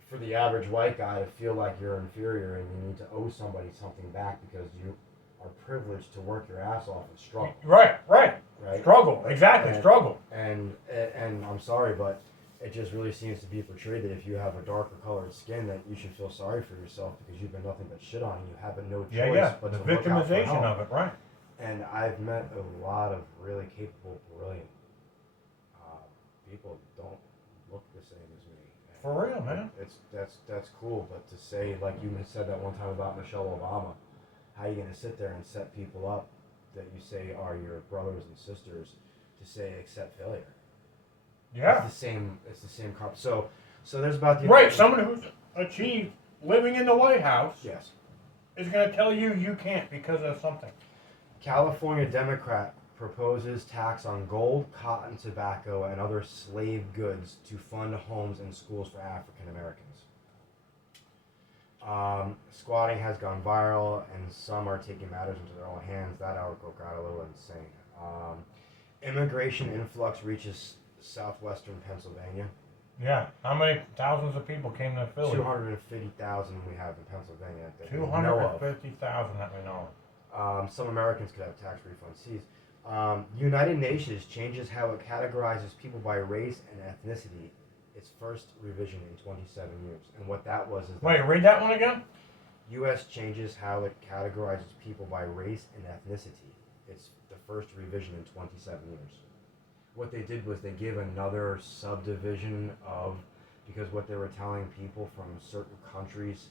for the average white guy to feel like you're inferior and you need to owe somebody something back because you are privileged to work your ass off and struggle. Right. Struggle, exactly, struggle. And I'm sorry, but it just really seems to be portrayed that if you have a darker colored skin, that you should feel sorry for yourself because you've been nothing but shit on and you have no choice but the to look out for victimization help. of it, right? And I've met a lot of really capable, brilliant people that don't look the same as me. And For real, man. That's cool, but to say, like you said that one time about Michelle Obama, how are you going to sit there and set people up that you say are your brothers and sisters to say accept failure? Yeah. It's the same so there's about the right. Someone who's achieved living in the White House, yes, is going to tell you can't because of something. California Democrat proposes tax on gold, cotton, tobacco, and other slave goods to fund homes and schools for African Americans. Squatting has gone viral, and some are taking matters into their own hands. That article got a little insane. Immigration influx reaches southwestern Pennsylvania. Yeah. How many thousands of people came to Philly? 250,000 we have in Pennsylvania. 250,000 that we know of. Some Americans could have tax refunds seized. United Nations changes how it categorizes people by race and ethnicity. Its first revision in 27 years. And what that was is... Wait, read that one again? U.S. changes how it categorizes people by race and ethnicity. It's the first revision in 27 years. What they did was they gave another subdivision of... Because what they were telling people from certain countries...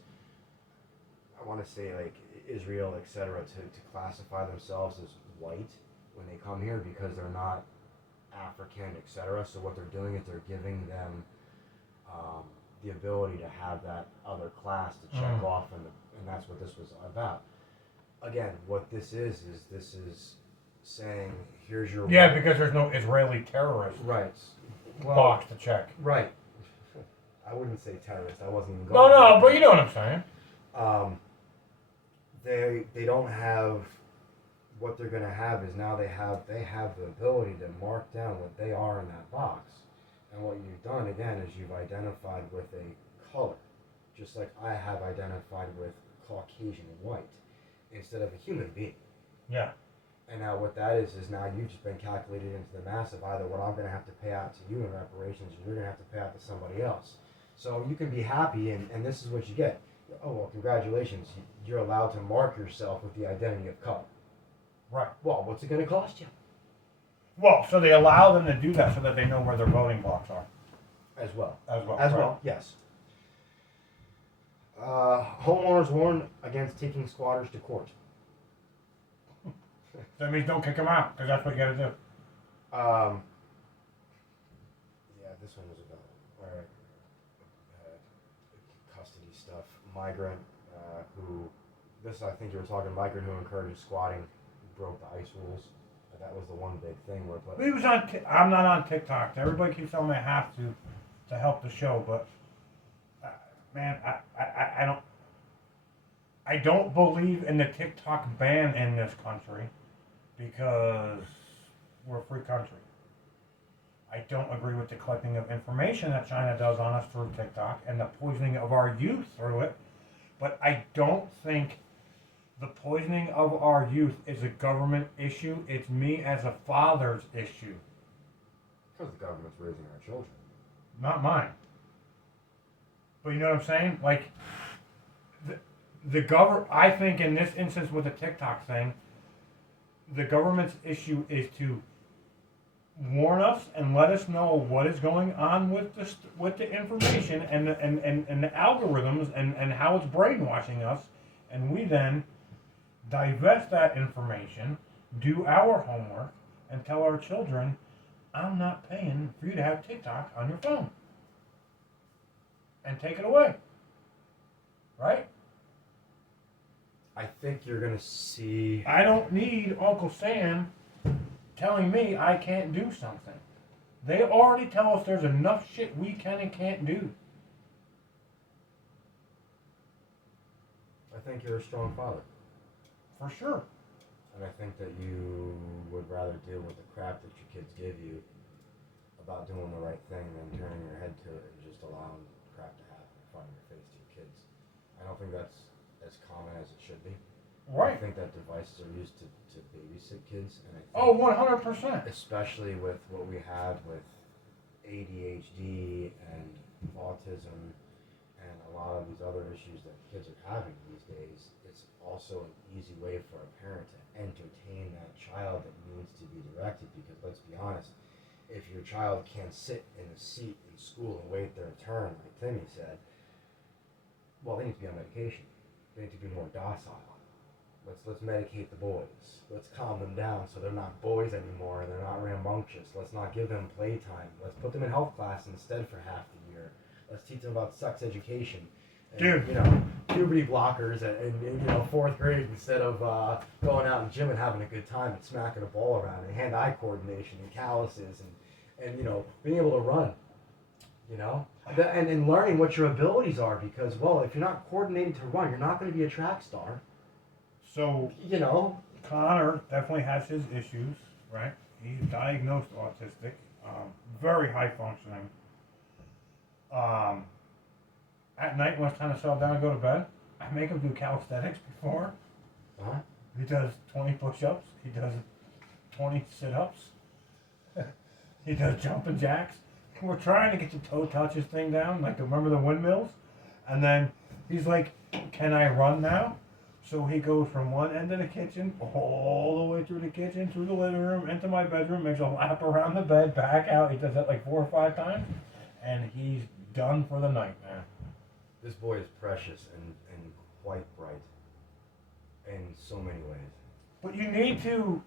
I want to say like Israel, etc., to classify themselves as white when they come here because they're not African, etc. So what they're doing is they're giving them the ability to have that other class to check off, and that's what this was about. Again, what this is saying, here's your because there's no Israeli terrorist box to check. Right. I wouldn't say terrorist. I wasn't even going. No, but you know what I'm saying. They don't have. What they're going to have is now they have the ability to mark down what they are in that box. And what you've done, again, is you've identified with a color, just like I have identified with Caucasian white, instead of a human being. Yeah. And now what that is now you've just been calculated into the mass of either what I'm going to have to pay out to you in reparations, or you're going to have to pay out to somebody else. So you can be happy, and this is what you get. Oh, well, congratulations. You're allowed to mark yourself with the identity of color. Right. Well, what's it going to cost you? Well, so they allow them to do that so that they know where their voting blocks are. As well, right. Yes. Homeowners warn against taking squatters to court. That means don't kick them out, because that's what you got to do. Yeah, this one was about custody stuff. Migrant I think you were talking migrant who encouraged squatting, broke the ICE rules. That was the one big thing. He was on. I'm not on TikTok. Everybody keeps telling me I have to help the show, but man, I don't believe in the TikTok ban in this country because we're a free country. I don't agree with the collecting of information that China does on us through TikTok and the poisoning of our youth through it, but I don't think the poisoning of our youth is a government issue. It's me as a father's issue. Because the government's raising our children. not mine. But you know what I'm saying? Like, the government, I think in this instance with the TikTok thing, the government's issue is to warn us and let us know what is going on with the information and the algorithms and how it's brainwashing us, and we then divest that information, do our homework, and tell our children, I'm not paying for you to have TikTok on your phone. And take it away. Right? I think you're going to see... I don't need Uncle Sam telling me I can't do something. They already tell us there's enough shit we can and can't do. I think you're a strong father. For sure. And I think that you would rather deal with the crap that your kids give you about doing the right thing than turning your head to it and just allowing crap to happen in front of your face to your kids. I don't think that's as common as it should be. Right. I think that devices are used to babysit kids. And I think 100%. especially with what we have with ADHD and autism and a lot of these other issues that kids are having these days, it's also an easy way for a parent to entertain that child that needs to be directed, because let's be honest, if your child can't sit in a seat in school and wait their turn, like Timmy said, well, they need to be on medication. They need to be more docile. Let's medicate the boys. Let's calm them down so they're not boys anymore and they're not rambunctious. Let's not give them playtime. Let's put them in health class instead for half the year. Let's teach them about sex education. And, Dude. Puberty blockers in 4th grade instead of going out in the gym and having a good time and smacking a ball around, and hand-eye coordination and calluses and being able to run. And learning what your abilities are, because, well, if you're not coordinated to run, you're not going to be a track star. So, Connor definitely has his issues, right? He's diagnosed autistic, very high functioning. At night, when it's time to settle down and go to bed, I make him do calisthenics before. Huh? He does 20 push-ups. He does 20 sit-ups. He does jumping jacks. We're trying to get the toe touches thing down, like remember the windmills? And then he's like, can I run now? So he goes from one end of the kitchen all the way through the kitchen, through the living room, into my bedroom, makes a lap around the bed, back out. He does that like 4 or 5 times, and he's done for the night, man. This boy is precious and quite bright in so many ways. But you need to...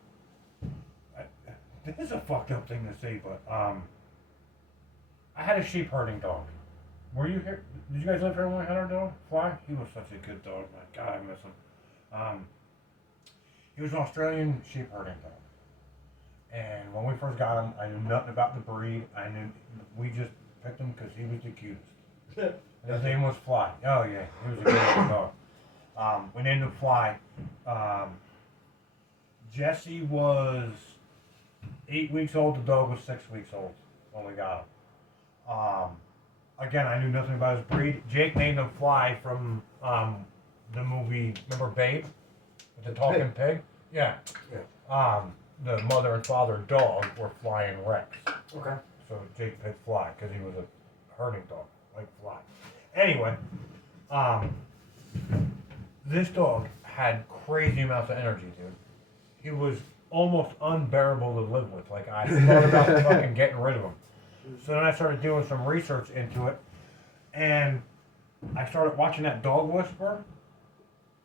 This is a fucked up thing to say, but I had a sheep herding dog. Were you here? Did you guys live here when we had our dog? Fly? He was such a good dog, man. God, I miss him. He was an Australian sheep herding dog. And when we first got him, I knew nothing about the breed. We just picked him because he was the cutest. And his name was Fly. Oh yeah, he was a good dog. We named him Fly. Jesse was 8 weeks old. The dog was 6 weeks old when we got him. Again, I knew nothing about his breed. Jake named him Fly from the movie, remember Babe? With the talking pig? Yeah. The mother and father dog were Fly and Rex. Okay. So Jake picked Fly because he was a herding dog, like Fly. Anyway, this dog had crazy amounts of energy, dude. He was almost unbearable to live with. Like, I thought about fucking getting rid of him. So then I started doing some research into it, and I started watching that Dog Whisperer.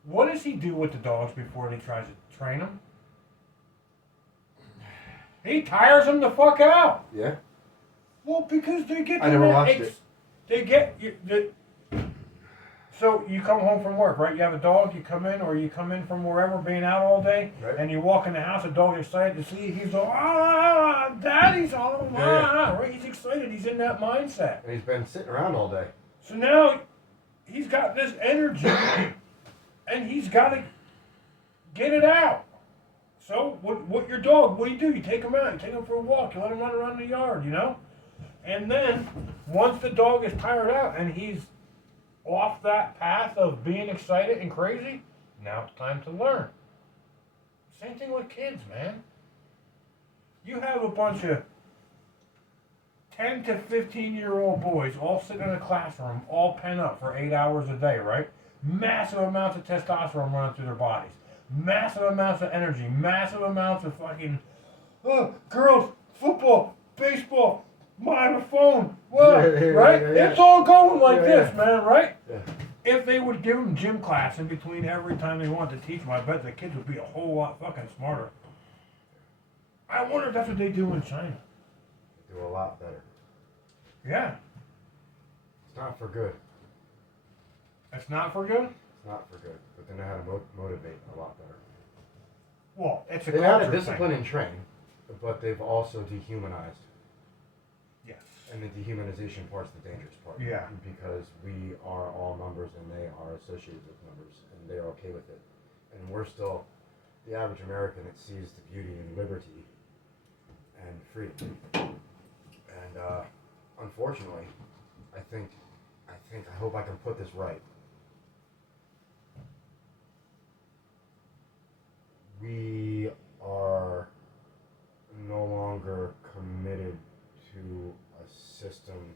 What does he do with the dogs before he tries to train them? He tires them the fuck out. Yeah? Well, because they get... I never watched it. They get... So you come home from work, right? You have a dog, you come in, or you come in from wherever, being out all day, right. And you walk in the house, the dog's excited to see you. He's all, daddy's all, right? He's excited. He's in that mindset. And he's been sitting around all day. So now he's got this energy, and he's got to get it out. So what your dog, what do? You take him out, you take him for a walk, you let him run around the yard, And then once the dog is tired out and he's off that path of being excited and crazy, now it's time to learn. Same thing with kids, man. You have a bunch of 10 to 15-year-old boys all sitting in a classroom, all pent up for 8 hours a day, right? Massive amounts of testosterone running through their bodies. Massive amounts of energy. Massive amounts of fucking girls, football, baseball, my phone, right? It's all going like this, man, right? Yeah. If they would give them gym class in between every time they wanted to teach them, I bet the kids would be a whole lot fucking smarter. I wonder if that's what they do in China. They do a lot better. Yeah. It's not for good. It's not for good? It's not for good. But they know how to motivate a lot better. Well, it's a they know how to culture discipline thing. and train, but they've also dehumanized. Yes. And the dehumanization part's the dangerous part. Yeah. Because we are all numbers and they are associated with numbers and they're okay with it. And we're still the average American that sees the beauty in liberty and freedom. And unfortunately, I hope I can put this right. We are no longer committed to a system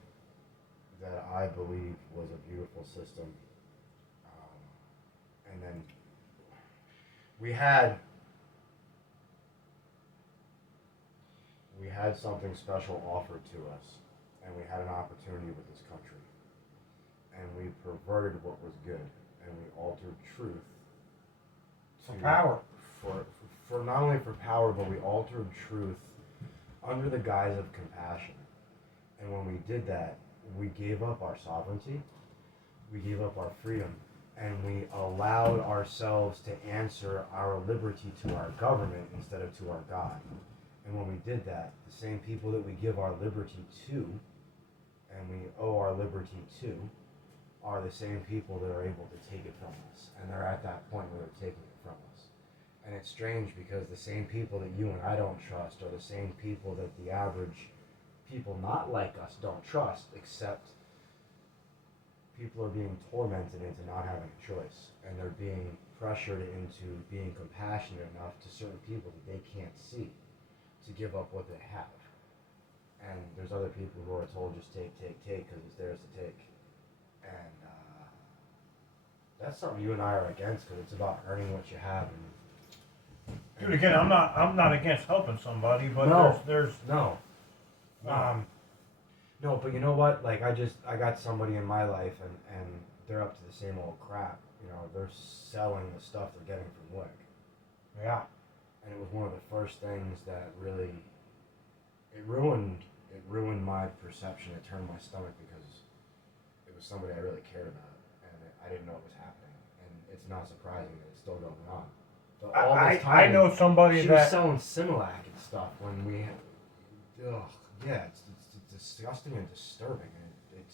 that I believe was a beautiful system. And then we had something special offered to us, and we had an opportunity with this country. And we perverted what was good, and we altered truth For power. For not only for power, but we altered truth under the guise of compassion. And when we did that, we gave up our sovereignty, we gave up our freedom, and we allowed ourselves to answer our liberty to our government instead of to our God. And when we did that, the same people that we give our liberty to, and we owe our liberty to, are the same people that are able to take it from us. And they're at that point where they're taking it from us. And it's strange because the same people that you and I don't trust are the same people that the average people not like us don't trust, except people are being tormented into not having a choice. And they're being pressured into being compassionate enough to certain people that they can't see to give up what they have. And there's other people who are told just take because it's theirs to take. And that's something you and I are against because it's about earning what you have. And Dude, again, I'm not against helping somebody, but there's no, but you know what? Like I got somebody in my life, and they're up to the same old crap. You know, they're selling the stuff they're getting from work. Yeah. And it was one of the first things that really it ruined my perception. It turned my stomach because it was somebody I really cared about, and I didn't know it was happening. And it's not surprising that it's still going on. But all this time, I know somebody she that was selling Similac and stuff when we had. It's disgusting and disturbing. And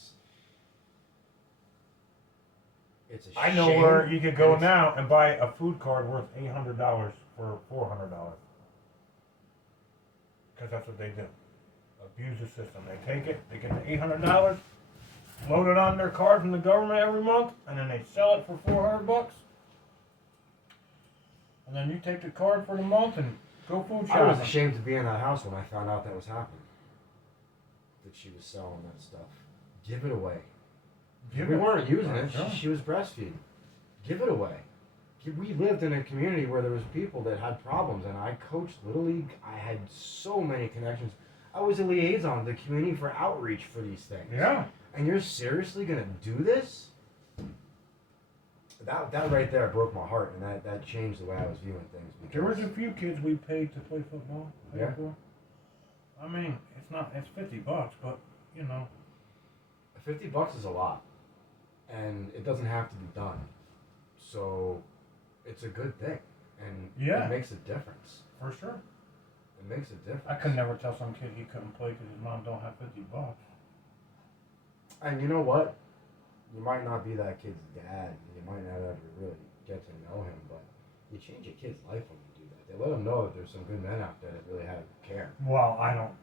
it's a shame. I know where you could go now and buy a food card worth $800 for $400. Because that's what they do. Abuse the system. They take it, they get the $800, load it on their card from the government every month, and then they sell it for $400. And then you take the card for the month and go food shopping. I was ashamed to be in that house when I found out that was happening. That she was selling that stuff. Give it away. We weren't using it. She was breastfeeding. Give it away. We lived in a community where there was people that had problems, and I coached Little League. I had so many connections. I was a liaison to the community for outreach for these things. Yeah. And you're seriously going to do this? That right there broke my heart, and that changed the way I was viewing things. There was a few kids we paid to play football. Yeah. For. I mean, it's $50, but you know. $50 is a lot, and it doesn't have to be done. So, it's a good thing, and it makes a difference. For sure. It makes a difference. I could never tell some kid he couldn't play because his mom don't have $50. And you know what? You might not be that kid's dad. You might not ever really get to know him, but you change a kid's life when you do that. They let them know that there's some good men out there that really have care. Well, I don't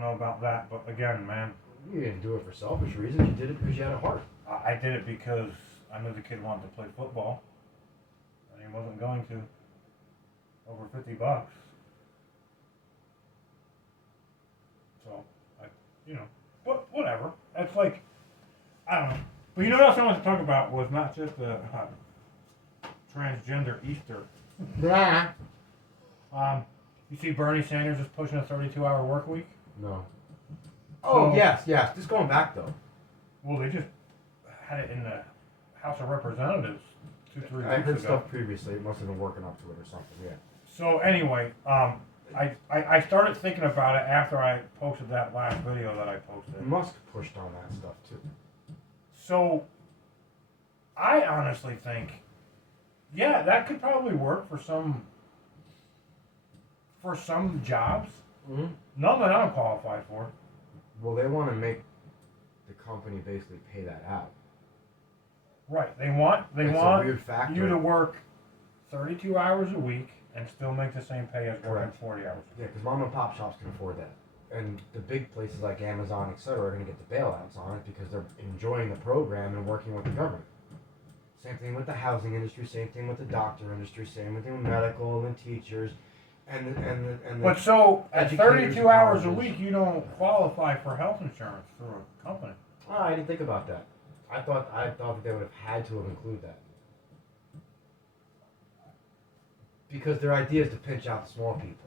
know about that, but again, man. You didn't do it for selfish reasons. You did it because you had a heart. I did it because I knew the kid wanted to play football, and he wasn't going to. Over $50. So, but whatever. That's like, I don't know. But you know what else I wanted to talk about was not just the transgender Easter. Nah. You see Bernie Sanders is pushing a 32-hour work week? No. Oh, So- yes. Just going back, though. Well, they just had it in the House of Representatives 2-3 weeks ago. I heard stuff previously. It must have been working up to it or something, yeah. So anyway, I started thinking about it after I posted that last video that I posted. Musk pushed on that stuff, too. So, I honestly think, yeah, that could probably work for some jobs. Mm-hmm. None that I'm qualified for. Well, they want to make the company basically pay that out. Right. They want It's a weird factor. you to work 32 hours a week and still make the same pay as working Correct. 40 hours. Yeah, because mom and pop shops can afford that. And the big places like Amazon, etc., are going to get the bailouts on it because they're enjoying the program and working with the government. Same thing with the housing industry, same thing with the doctor industry, same thing with medical and teachers. But so, at educators 32 and hours a colleges. week, you don't qualify for health insurance through a company. Oh, I didn't think about that. I thought that they would have had to have included that. Because their idea is to pinch out the small people.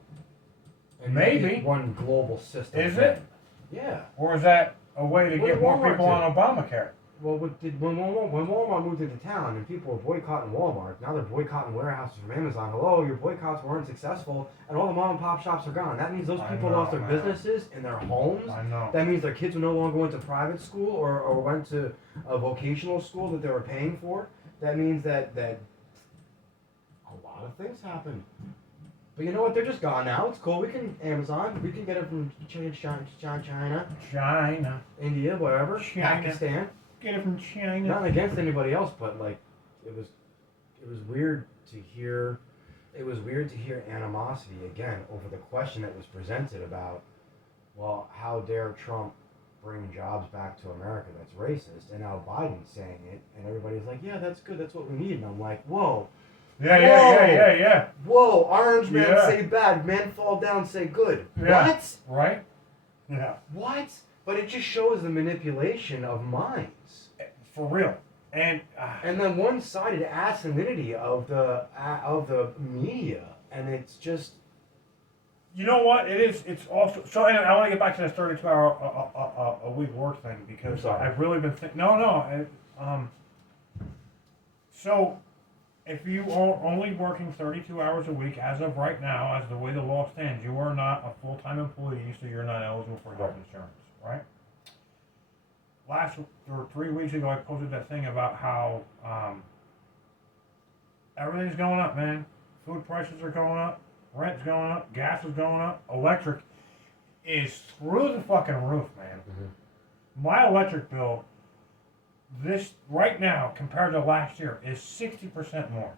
And Maybe. make one global system. Is it? Yeah. Or is that a way to What get did more Walmart people do? on Obamacare? Well, when Walmart moved into town and people were boycotting Walmart, now they're boycotting warehouses from Amazon. Hello, your boycotts weren't successful, and all the mom and pop shops are gone. That means those I people know, lost their man. businesses and their homes. I know. That means their kids no longer went to private school or went to a vocational school that they were paying for. That means that a lot of things happened. But you know what? They're just gone now. It's cool. We can Amazon. We can get it from China, India, whatever, China. Pakistan. Get it from China. Not against anybody else, but like, it was weird to hear. It was weird to hear animosity again over the question that was presented about, well, how dare Trump bring jobs back to America? That's racist. And now Biden's saying it, and everybody's like, yeah, that's good. That's what we need. And I'm like, whoa. Yeah. Whoa, orange man Yeah. say bad, men fall down say good. Yeah. What? Right? Yeah. What? But it just shows the manipulation of minds. For real. And then one-sided asinity of the media, and it's just. you know what? It is. It's also. So anyway, I want to get back to this 32-hour a week work thing because I'm sorry. I've really been thinking. No. So, if you are only working 32 hours a week as of right now, as the way the law stands, you are not a full-time employee, so you're not eligible for health insurance, right? Last or 3 weeks ago, I posted that thing about how everything's going up, man. Food prices are going up, rent's going up, gas is going up, electric is through the fucking roof, man. Mm-hmm. My electric bill, this right now compared to last year, is 60% more.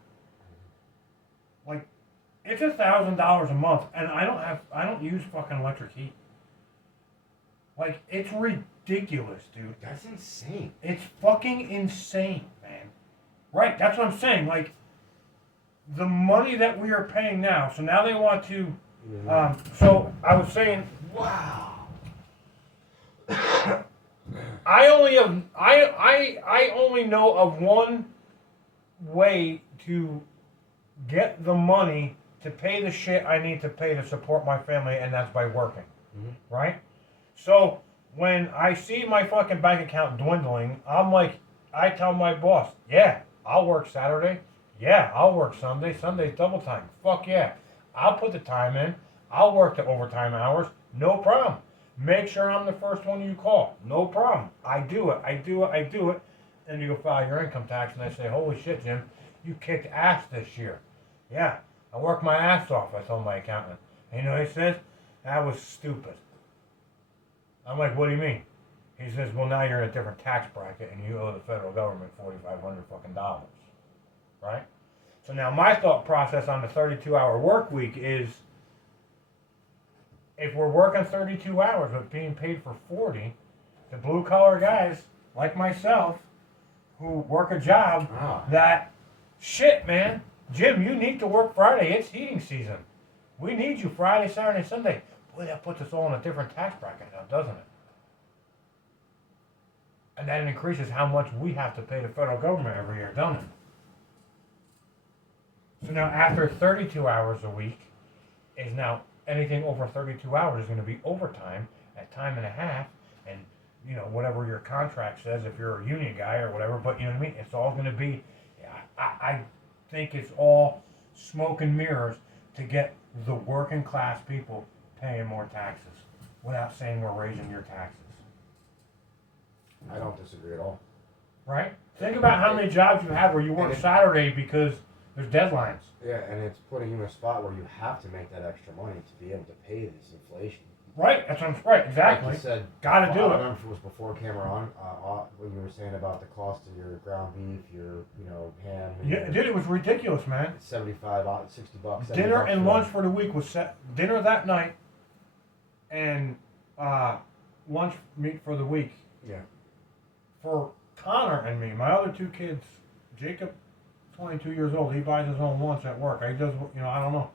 Like, it's $1,000 a month, and I don't use fucking electric heat. Like, it's ridiculous, dude. That's insane. It's fucking insane, man. Right, that's what I'm saying. Like, the money that we are paying now, so now they want to, so I was saying, Wow. I only know of one way to get the money to pay the shit I need to pay to support my family, and that's by working. Mm-hmm. Right? So when I see my fucking bank account dwindling, I'm like, I tell my boss, yeah, I'll work Saturday. Yeah, I'll work Sunday. Sunday's double time. Fuck yeah. I'll put the time in. I'll work the overtime hours. No problem. Make sure I'm the first one you call. No problem. I do it. And you go file your income tax and they say, holy shit, Jim, you kicked ass this year. Yeah, I worked my ass off, I told my accountant. And you know what he says? That was stupid. I'm like, what do you mean? He says, well, now you're in a different tax bracket and you owe the federal government $4,500 fucking dollars. Right? So now my thought process on the 32-hour work week is, if we're working 32 hours but being paid for 40, the blue-collar guys like myself who work a job that, shit, man, Jim, you need to work Friday. It's heating season. We need you Friday, Saturday, Sunday. Boy, that puts us all in a different tax bracket now, doesn't it? And that increases how much we have to pay the federal government every year, doesn't it? So now after 32 hours a week is now anything over 32 hours is going to be overtime at time and a half, and you know whatever your contract says if you're a union guy or whatever. But you know what I mean? It's all going to be. I think it's all smoke and mirrors to get the working class people paying more taxes without saying we're raising your taxes. I don't disagree at all. Right? Think about how many jobs you have where you work Saturday because there's deadlines. Yeah, and it's putting you in a spot where you have to make that extra money to be able to pay this inflation. Right, that's what I'm right, exactly. Like you said, gotta do I it. don't know if it was before Cameron, when you were saying about the cost of your ground beef, your ham. Yeah, dude, it was ridiculous, man. $75, $60. Dinner $70 and lunch for the week was set. Dinner that night, and lunch meat for the week. Yeah. For Connor and me, my other two kids, Jacob, 22 years old, he buys his own lunch at work. He does, I don't know.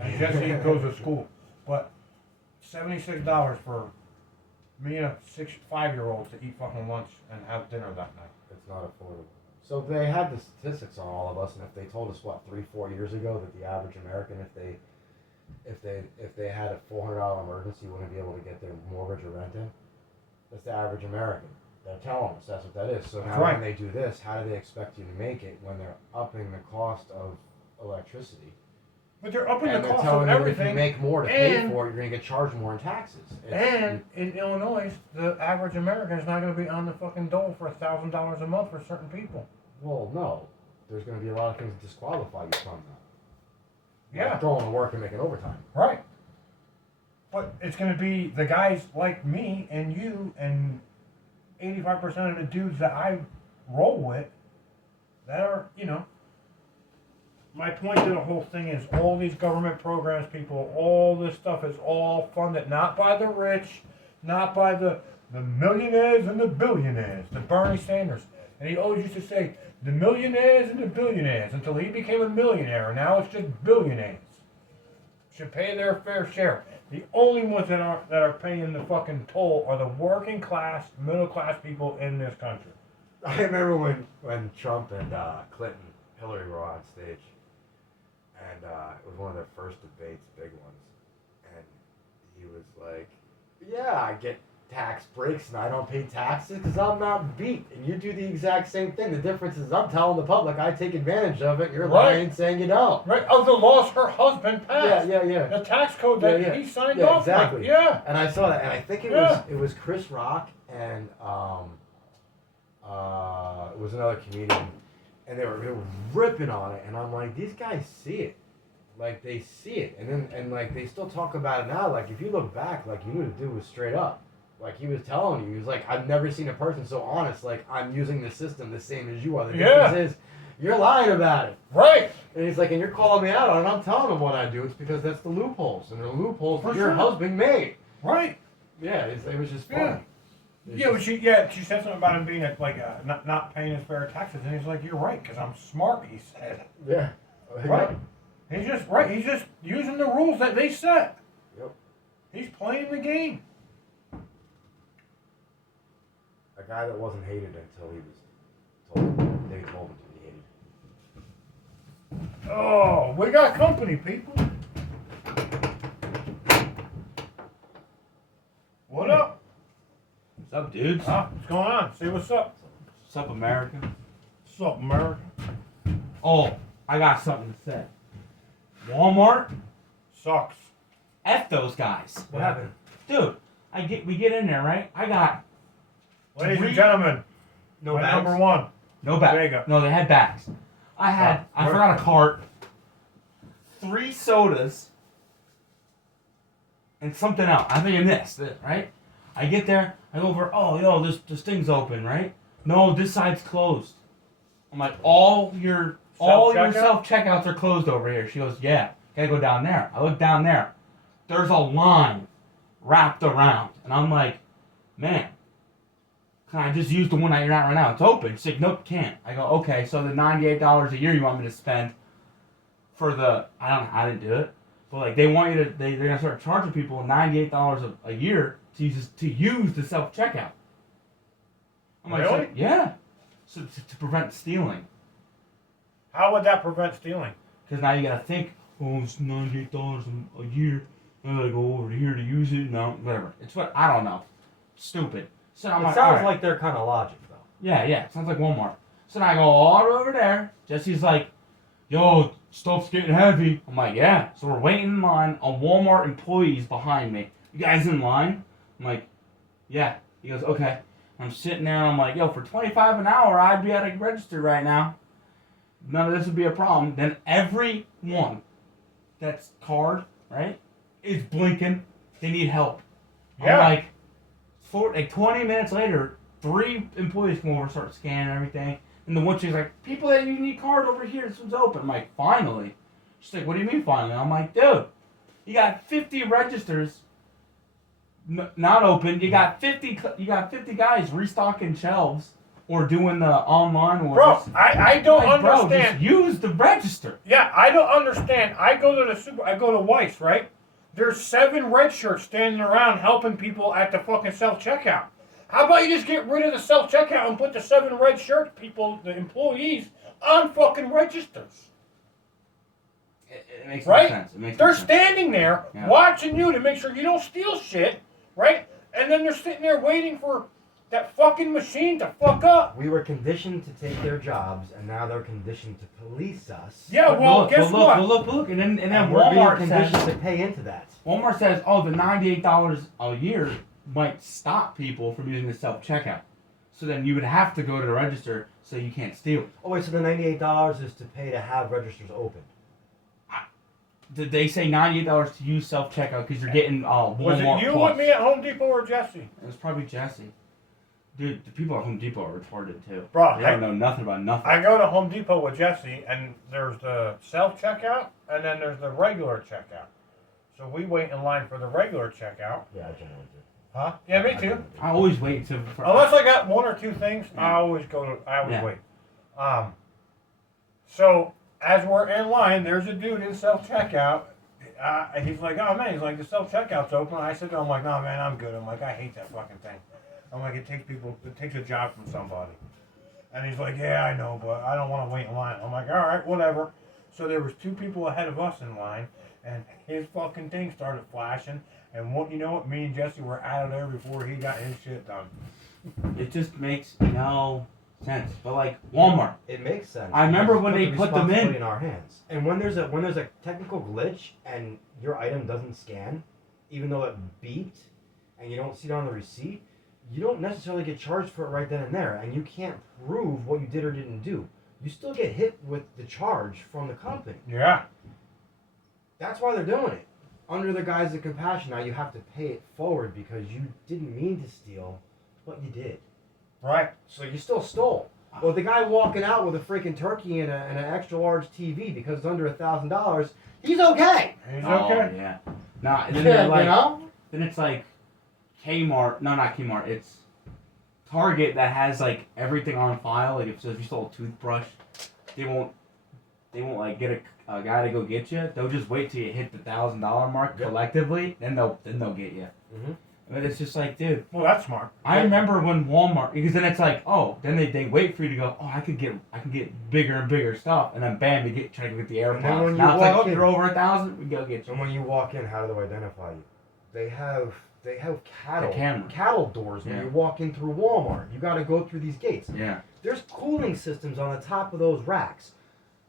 And Jesse goes to school, but $76 for me and a 5-year-old to eat fucking lunch and have dinner that night. It's not affordable. So they had the statistics on all of us, and if they told us 3-4 years ago that the average American, if they had a $400 emergency, wouldn't be able to get their mortgage or rent in. That's the average American. They're telling us that's what that is. So now when they do this, how do they expect you to make it when they're upping the cost of electricity? But they're upping and the they're cost telling of you everything. If you make more to pay for it, you're going to get charged more in taxes. And in Illinois, the average American is not going to be on the fucking dole for $1,000 a month for certain people. Well, no. There's going to be a lot of things that disqualify you from that. Yeah. Like going to work and making overtime. Right. But it's going to be the guys like me and you and 85% of the dudes that I roll with that are, my point to the whole thing is all these government programs, people, all this stuff is all funded not by the rich, not by the millionaires and the billionaires, the Bernie Sanders. And he always used to say, the millionaires and the billionaires, until he became a millionaire. And now it's just billionaires. Should pay their fair share. The only ones that are paying the fucking toll are the working class, middle class people in this country. I remember when Trump and Clinton, Hillary were on stage, and it was one of their first debates, big ones, and he was like, "Yeah, I get tax breaks and I don't pay taxes because I'm not beat, and you do the exact same thing. The difference is I'm telling the public I take advantage of it. You're lying, saying you don't." Right? Of the laws her husband passed. Yeah. The tax code that he signed off exactly. on. Yeah. And I saw that, and I think it was Chris Rock and it was another comedian, and they were ripping on it, and I'm like, these guys see it. Like, they see it, and like they still talk about it now. Like, if you look back, like, you knew the dude was straight up. Like, he was telling you, he was like, I've never seen a person so honest. Like, I'm using the system the same as you are. The difference is, you're lying about it. Right. And he's like, and you're calling me out on it, and I'm telling him what I do. It's because that's the loopholes, and the loopholes that your husband made. Right. Yeah, it was just funny. Yeah. She said something about him being not paying his fair taxes, and he's like, you're right, because I'm smart, he said. Yeah. Right. He's just using the rules that they set. Yep. He's playing the game. A guy that wasn't hated until he was told. They told him to be hated. Oh, we got company, people. What up? What's up, dudes? What's going on? Say what's up. What's up, America? What's up, America? Oh, I got something to say. Walmart Sucks. F those guys. What happened? Dude, we get in there, right? I got Ladies and gentlemen, no my bags. number one. No bags. There you go. No, they had bags. I forgot a cart, 3 sodas, and something else. I think I missed it, right? I get there, I go over, this thing's open, right? No, this side's closed. I'm like, all your self-checkouts are closed over here. She goes, yeah, gotta go down there. I look down there. There's a line wrapped around. And I'm like, man, can I just use the one that you're at right now? It's open. She's like, nope, can't. I go, okay, so the $98 a year you want me to spend for the, I didn't do it, But like they want you to, they're gonna start charging people $98 a year to use the self checkout. I'm like, Really? so, yeah. So to prevent stealing. How would that prevent stealing? Because now you gotta think, oh, it's $98 a year. I gotta go over here to use it. No, whatever. It's what I don't know. Stupid. So I'm It like, sounds all right. like their kind of logic, though. Yeah, it sounds like Walmart. So then I go all over there. Jesse's like, yo, stuff's getting heavy. I'm like, yeah. So we're waiting in line on Walmart employees behind me. You guys in line? I'm like, yeah. He goes, okay. I'm sitting there and I'm like, yo, for $25 an hour, I'd be at a register right now. None of this would be a problem. Then everyone that's card, right, is blinking. They need help. Yeah. I'm like 20 minutes later, 3 employees come over and start scanning everything. And the one chick's like, people that you need card over here, this one's open. I'm like, finally. She's like, what do you mean finally? I'm like, dude, you got 50 registers not open. You got 50 guys restocking shelves or doing the online orders. Bro, I don't like, understand. Bro, just use the register. Yeah, I don't understand. I go to Weis, right? There's 7 red shirts standing around helping people at the fucking self-checkout. How about you just get rid of the self-checkout and put the 7 red shirt people, the employees, on fucking registers? It makes right? no sense. It makes they're no sense. standing there watching you to make sure you don't steal shit, right? And then they're sitting there waiting for that fucking machine to fuck up. We were conditioned to take their jobs, and now they're conditioned to police us. Yeah, well, guess what? Look, and then And we're Walmart being says, conditioned to pay into that. Walmart says, oh, the $98 a year might stop people from using the self-checkout. So then you would have to go to the register so you can't steal. Oh wait, so the $98 is to pay to have registers open. Did they say $98 to use self-checkout because you're getting Walmart Was it you Plus? with me at Home Depot or Jesse? It was probably Jesse. Dude, the people at Home Depot are retarded too. Bro, They don't know nothing about nothing. I go to Home Depot with Jesse, and there's the self-checkout, and then there's the regular checkout. So we wait in line for the regular checkout. Yeah, I generally do. Huh? Yeah, me too. I always wait until... Unless I got 1 or 2 things, I always wait. So as we're in line, there's a dude in self-checkout. He's like, oh man, he's like, the self-checkout's open. I said to him, I'm like, no man, I'm good. I'm like, I hate that fucking thing. I'm like, it takes a job from somebody. And he's like, yeah, I know, but I don't want to wait in line. I'm like, all right, whatever. So there was 2 people ahead of us in line, and his fucking thing started flashing. And what you know what? Me and Jesse were out of there before he got his shit done. It just makes no sense. But like Walmart, It makes sense. I remember when they put them in our hands. And when there's a technical glitch and your item doesn't scan, even though it beeped, and you don't see it on the receipt, you don't necessarily get charged for it right then and there, and you can't prove what you did or didn't do. You still get hit with the charge from the company. Yeah. That's why they're doing it. Under the guise of compassion, now you have to pay it forward because you didn't mean to steal, but you did. Right. So you still stole. Well, the guy walking out with a freaking turkey and an extra large TV because it's under $1,000, he's okay. He's Oh, okay. yeah. Nah, then Yeah, they're like, you know? then it's like Kmart. No, not Kmart. It's Target that has like everything on file. Like if you stole a toothbrush, they won't like get a guy to go get you. They'll just wait till you hit the $1,000 mark collectively. Then they'll get you. Mm-hmm. But it's just like, dude. Well, that's smart. I remember when Walmart, because then it's like, oh, then they wait for you to go, oh, I can get bigger and bigger stuff, and then bam, you try to get the And then AirPods. when you Now it's like, walk oh, in- you're over 1,000, we go get you. And when you walk in, how do they identify you? They have cattle The camera. cattle doors when Yeah. you walk in through Walmart. You got to go through these gates. Yeah. There's cooling systems on the top of those racks.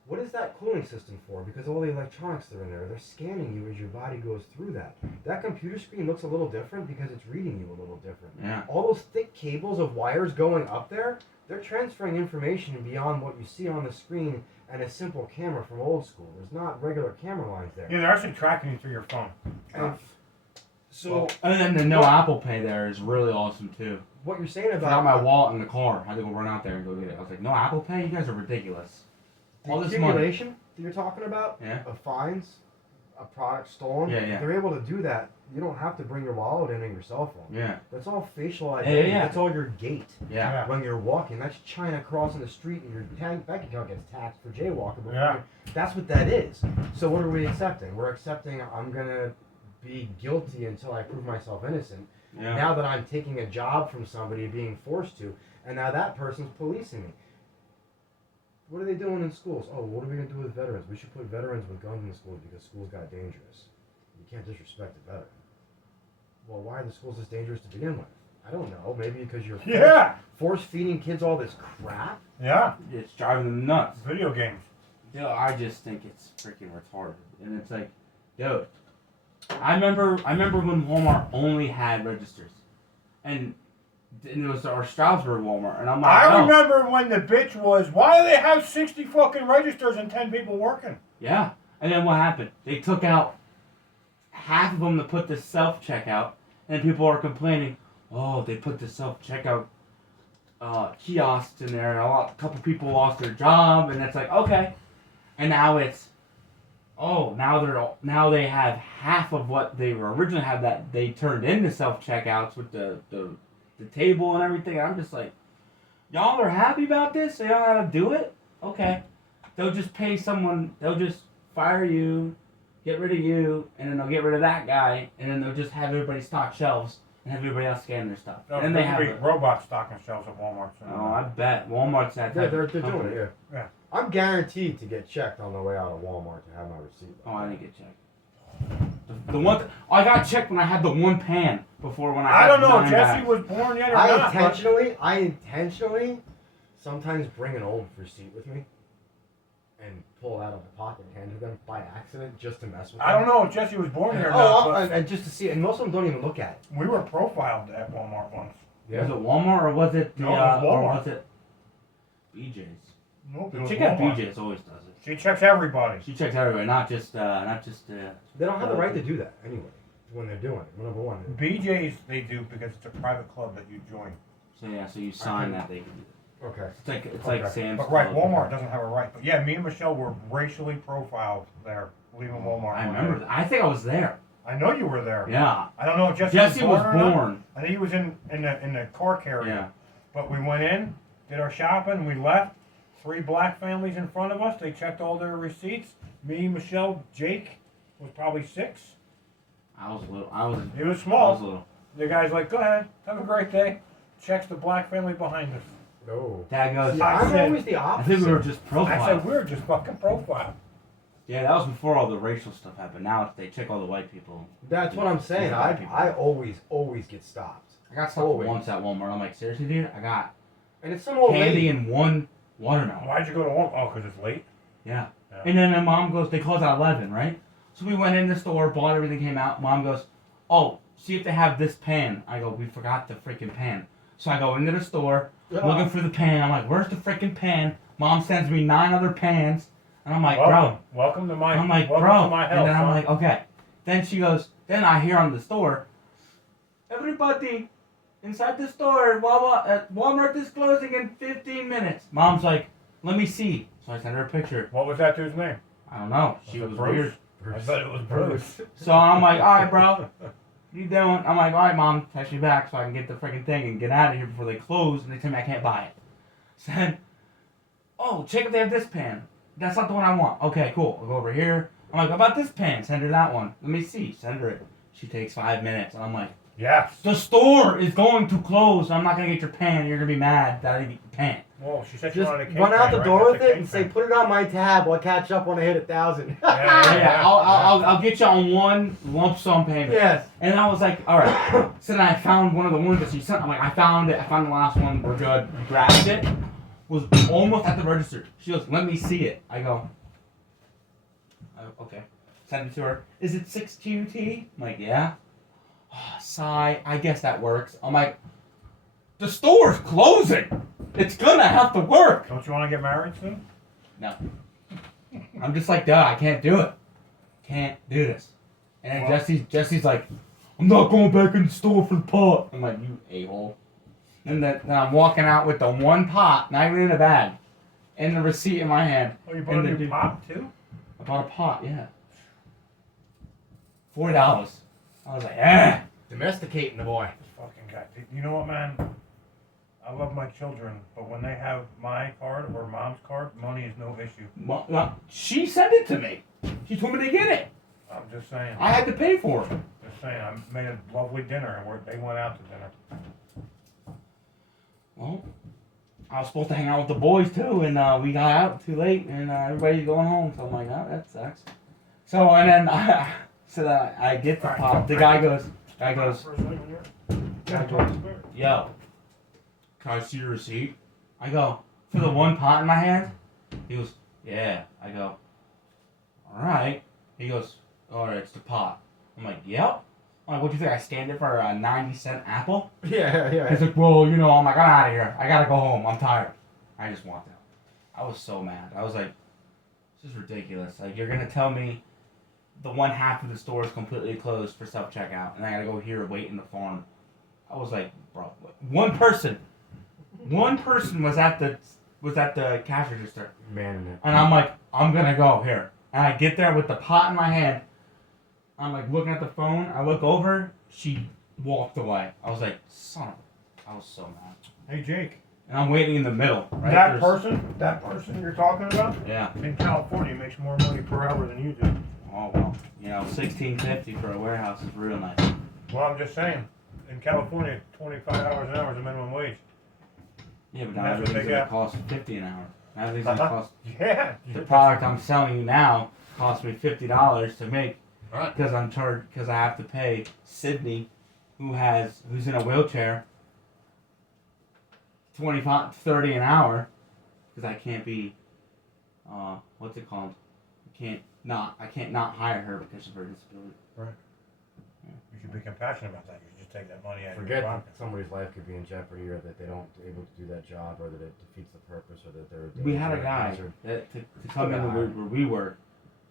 What is that cooling system for? Because all the electronics that are in there, they're scanning you as your body goes through that. That computer screen looks a little different because it's reading you a little different. Yeah. All those thick cables of wires going up there, they're transferring information beyond what you see on the screen and a simple camera from old school. There's not regular camera lines there. Yeah, they're actually tracking you through your phone. And so And then the no Apple Pay there is really awesome too. what you're saying I about forgot my wallet in the car. I had to go run out there and go get it. I was like, no Apple Pay? You guys are ridiculous. the all this money. accumulation that you're talking about Yeah. of fines, a product stolen, Yeah, yeah. they're able to do that You don't have to bring your wallet in and your cell phone. Yeah. That's all facial identity. Yeah. That's all your gait. Yeah. When you're walking, that's China crossing the street and your bank account gets taxed for jaywalking. Yeah. That's what that is. So what are we accepting? We're accepting I'm gonna be guilty until I prove myself innocent. Yeah. Now that I'm taking a job from somebody, being forced to, and now that person's policing me. What are they doing in schools? Oh, what are we gonna do with veterans? We should put veterans with guns in the schools because schools got dangerous. You can't disrespect a veteran. Well, why are the schools this dangerous to begin with? I don't know. Maybe because you're force feeding kids all this crap. Yeah. It's driving them nuts. Video games. Yo, I just think it's freaking retarded. And it's like, dude, I remember when Walmart only had registers. And it was our Stroudsburg Walmart. And I'm like, I no. remember when the bitch was, why do they have 60 fucking registers and 10 people working? Yeah. And then what happened? They took out half of them to put the self-checkout. And people are complaining, oh, they put the self-checkout kiosks in there. A couple people lost their job. And it's like, okay. And now it's, now they have half of what they were originally had that they turned into self-checkouts with the table and everything. I'm just like, y'all are happy about this? So y'all know how to do it? Okay. They'll just pay someone, they'll just fire you, get rid of you, and then they'll get rid of that guy, and then they'll just have everybody stock shelves and have everybody else scan their stuff. No, and they have robots stocking shelves at Walmart. So. Oh, I bet. Walmart's that Yeah, type they're of doing company. it, yeah. Yeah. I'm guaranteed to get checked on the way out of Walmart to have my receipt. Oh, I didn't get checked. The one, I got checked when I had the one pan before when I I don't had know, 9 Jesse bags. was born yet or I not. intentionally sometimes bring an old receipt with me and pull it out of my pocket and hand it to them by accident just to mess with them. I don't know if Jesse was born here or not, but and just to see it. And most of them don't even look at it. we were profiled at Walmart once. Was it Walmart or was it No, it was or Walmart. was it BJ's? Nope, it The was chick at Walmart. BJ's always does it. She checks everybody. She checks everybody, not just They don't have the right to do that anyway when they're doing it. Number one. BJ's they do because it's a private club that you join. So yeah, so you sign that they can do it. Okay. It's like Okay. Sam's But right, Club. Walmart doesn't have a right. But yeah, me and Michelle were racially profiled there, leaving Walmart. I one remember. day. I think I was there. I know you were there. Yeah. I don't know if Jesse Was or not. born. I think he was in the car carrier. Yeah. But we went in, did our shopping, we left. 3 black families in front of us. They checked all their receipts. Me, Michelle, Jake was probably 6. I was little. I was. He was I was small. little. The guy's like, go ahead, have a great day. Checks the black family behind us. No. Dad goes. See, I I'm said- always the I opposite. think we were just I profiled. said, we're just fucking profiled. Yeah, that was before all the racial stuff happened. Now it's, they check all the white people. That's what I'm saying. I always get stopped. I got stopped Always. once at Walmart. I'm like, seriously, dude? I got And it's some old candy lady. and 1 watermelon. Why'd you go to Walmart? Oh, because it's late? Yeah. Yeah. And then mom goes, they close at 11, right? So we went in the store, bought everything, came out. Mom goes, oh, see if they have this pan. I go, we forgot the freaking pan. So I go into the store, looking for the pan. I'm like, where's the freaking pan? Mom sends me 9 other pans. And I'm like, Welcome to my I'm like, welcome bro. to my And health, then I'm son. like, okay. Then she goes, then I hear on the store, everybody inside the store, Walmart is closing in 15 minutes. Mom's like, let me see. So I sent her a picture. What was that dude's name? I don't know. She Was was it Bruce? weird. I bet it was Bruce. So I'm like, all right, bro. What you doing? I'm like, all right, mom, text me back so I can get the freaking thing and get out of here before they close. And they tell me I can't buy it. Said, oh, check if they have this pan. That's not the one I want. Okay, cool. I'll go over here. I'm like, how about this pan? Send her that one. Let me see. Send her it. She takes 5 minutes. And I'm like, Yes. the store is going to close. I'm not going to get your pan. You're going to be mad that I didn't get your pan. Whoa, she said she Just wanted a cake run out pan, the right? door with That's a it and cake say, pan. put it on my tab. I'll catch up when I hit 1,000. Yeah, I'll get you on one lump sum payment. Yes. And I was like, all right. So then I found one of the ones that she sent. I'm like, I found it. I found the last one. We're good. Grabbed it. Was almost at the register. She goes, let me see it. I go, okay. Send it to her. Is it 6QT? I'm like, yeah. Sigh. I guess that works. I'm like, the store's closing. It's gonna have to work. Don't you want to get married soon? No. I'm just like, duh, I can't do it. Can't do this. And then Well- Jesse's like, I'm not going back in the store for the pot. I'm like, you a-hole. And then I'm walking out with the 1 pot, not even in a bag, and the receipt in my hand. Oh, you bought And a the new dude- pop too? I bought a pot, yeah. $40. I was like, eh. Domesticating the boy. This fucking guy. You know what, man? I love my children, but when they have my card or mom's card, money is no issue. Well, she sent it to me. She told me to get it. I'm just saying. I had to pay for it. Just saying. I made a lovely dinner, and they went out to dinner. Well, I was supposed to hang out with the boys too, and we got out too late, and everybody's going home. So I'm like, oh, that sucks. So and then I get the pop. The guy goes, yo, can I see your receipt? I go, for the one pot in my hand? He goes, yeah. I go, all right. He goes, all right, it's the pot. I'm like, yep. I'm like, what do you think? I scanned it for a 90-cent apple? Yeah. He's like, well, you know, I'm like, I'm out of here. I gotta go home. I'm tired. I just walked out. I was so mad. I was like, this is ridiculous. Like, you're gonna tell me the one half of the store is completely closed for self-checkout, and I gotta go here wait in the farm. I was like, bro, one person was at the cash register. Man, And I'm like, I'm gonna go here. And I get there with the pot in my hand. I'm like looking at the phone. I look over. She walked away. I was like, son of a... I was so mad. Hey, Jake. And I'm waiting in the middle. Right? That person you're talking about? Yeah. In California makes more money per hour than you do. Oh, well. You know, $16.50 for a warehouse is real nice. Well, I'm just saying. In California, 25 hours an hour is the minimum wage. Yeah, but now That's what everything's they going to got. cost $50 an hour. Now everything's going to cost... Yeah. The product I'm selling you now costs me $50 to make. Right. Because I have to pay Sydney, who's in a wheelchair, $25-$30 an hour, because I can't be, what's it called? I can't not hire her because of her disability. Right. Yeah. You should be compassionate about that. You should just take that money out of your forget that pocket. somebody's life could be in jeopardy, or that they don't able to do that job, or that it defeats the purpose, or that they're. We had a guy that to come in where we work,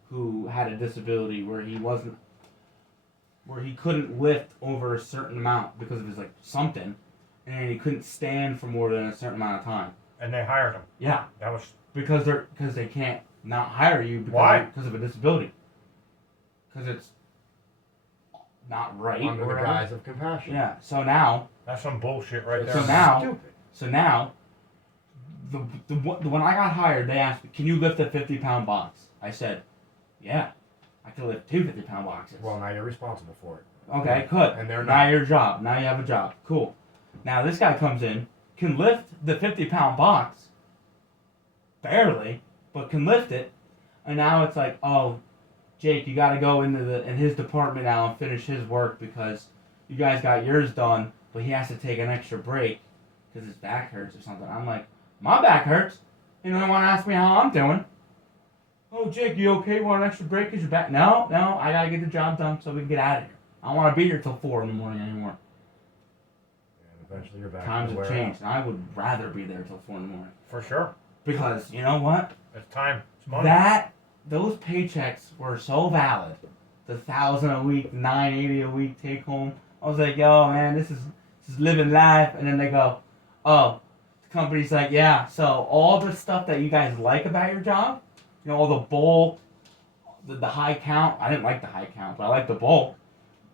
who had a disability where he couldn't lift over a certain amount because of his something, and he couldn't stand for more than a certain amount of time. And they hired him. Yeah, That was because they can't not hire you because of a disability. Because it's not right. Under or the whatever. guise of compassion. Yeah. So now. that's some bullshit right there. So now. When I got hired, they asked me, "Can you lift a 50-pound box?" I said, "Yeah, I can lift 2 50-pound boxes." Well, now you're responsible for it. Okay, good. And they're now not. your job. Now you have a job. Cool. Now this guy comes in, can lift the 50-pound box, barely, but can lift it, and now it's like, oh, Jake, you got to go in his department now and finish his work because you guys got yours done, but he has to take an extra break because his back hurts or something. I'm like, my back hurts. You don't want to ask me how I'm doing. Oh, Jake, you okay? Want an extra break because your back? No, I got to get the job done so we can get out of here. I don't want to be here till 4 in the morning anymore. And eventually you're back. Times to have where changed. And I would rather be there till 4 in the morning. For sure. Because, you know what? It's time. It's money. Those paychecks were so valid. The $1,000 a week, $980 a week take home. I was like, yo, man, this is living life. And then they go, oh, the company's like, yeah, so all the stuff that you guys like about your job, you know, all the bulk, the high count. I didn't like the high count, but I like the bulk.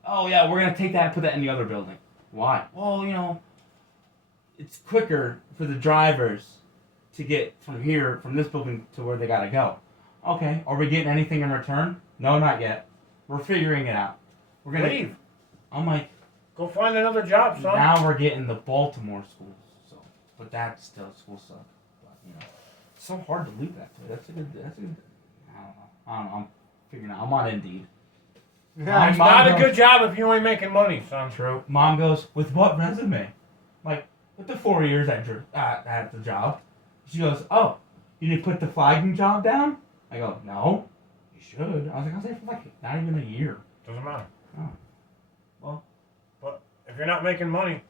Oh, yeah, we're going to take that and put that in the other building. Why? Well, you know, it's quicker for the drivers to get from this building to where they got to go. Okay, are we getting anything in return? No, not yet. We're figuring it out. We're going to Leave. I'm like, Go find another job, son. now we're getting the Baltimore schools. So, but that's still school suck. But, you know, it's so hard to leave that place. That's a good, I don't know. I'm figuring out. I'm on Indeed. Yeah, It's not a good job if you ain't making money, son. True. Mom goes, with what resume? I'm like, with the 4 years at the job. She goes, oh, you didn't put the flagging job down? I go, no, you should. I was there for not even a year. Doesn't matter. Oh. Well. But if you're not making money,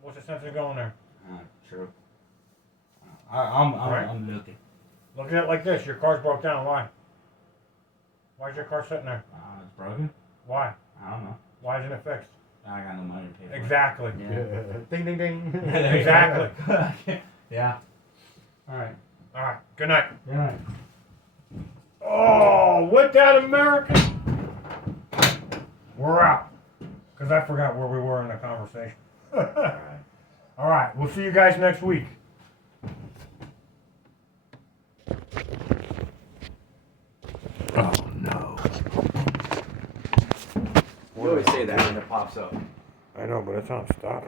what's the sense of going there? True. I'm Right. looking. Look at it like this. Your car's broke down. Why? Why is your car sitting there? It's broken. Why? I don't know. Why isn't it fixed? I got no money to pay for it. Exactly. Yeah. Ding ding ding. Exactly. Yeah. All right. All right. Good night. Good night. Oh, with that, American, we're out. Because I forgot where we were in the conversation. Alright. All right, we'll see you guys next week. Oh no! You always say that when it pops up. I know, but it's on stop.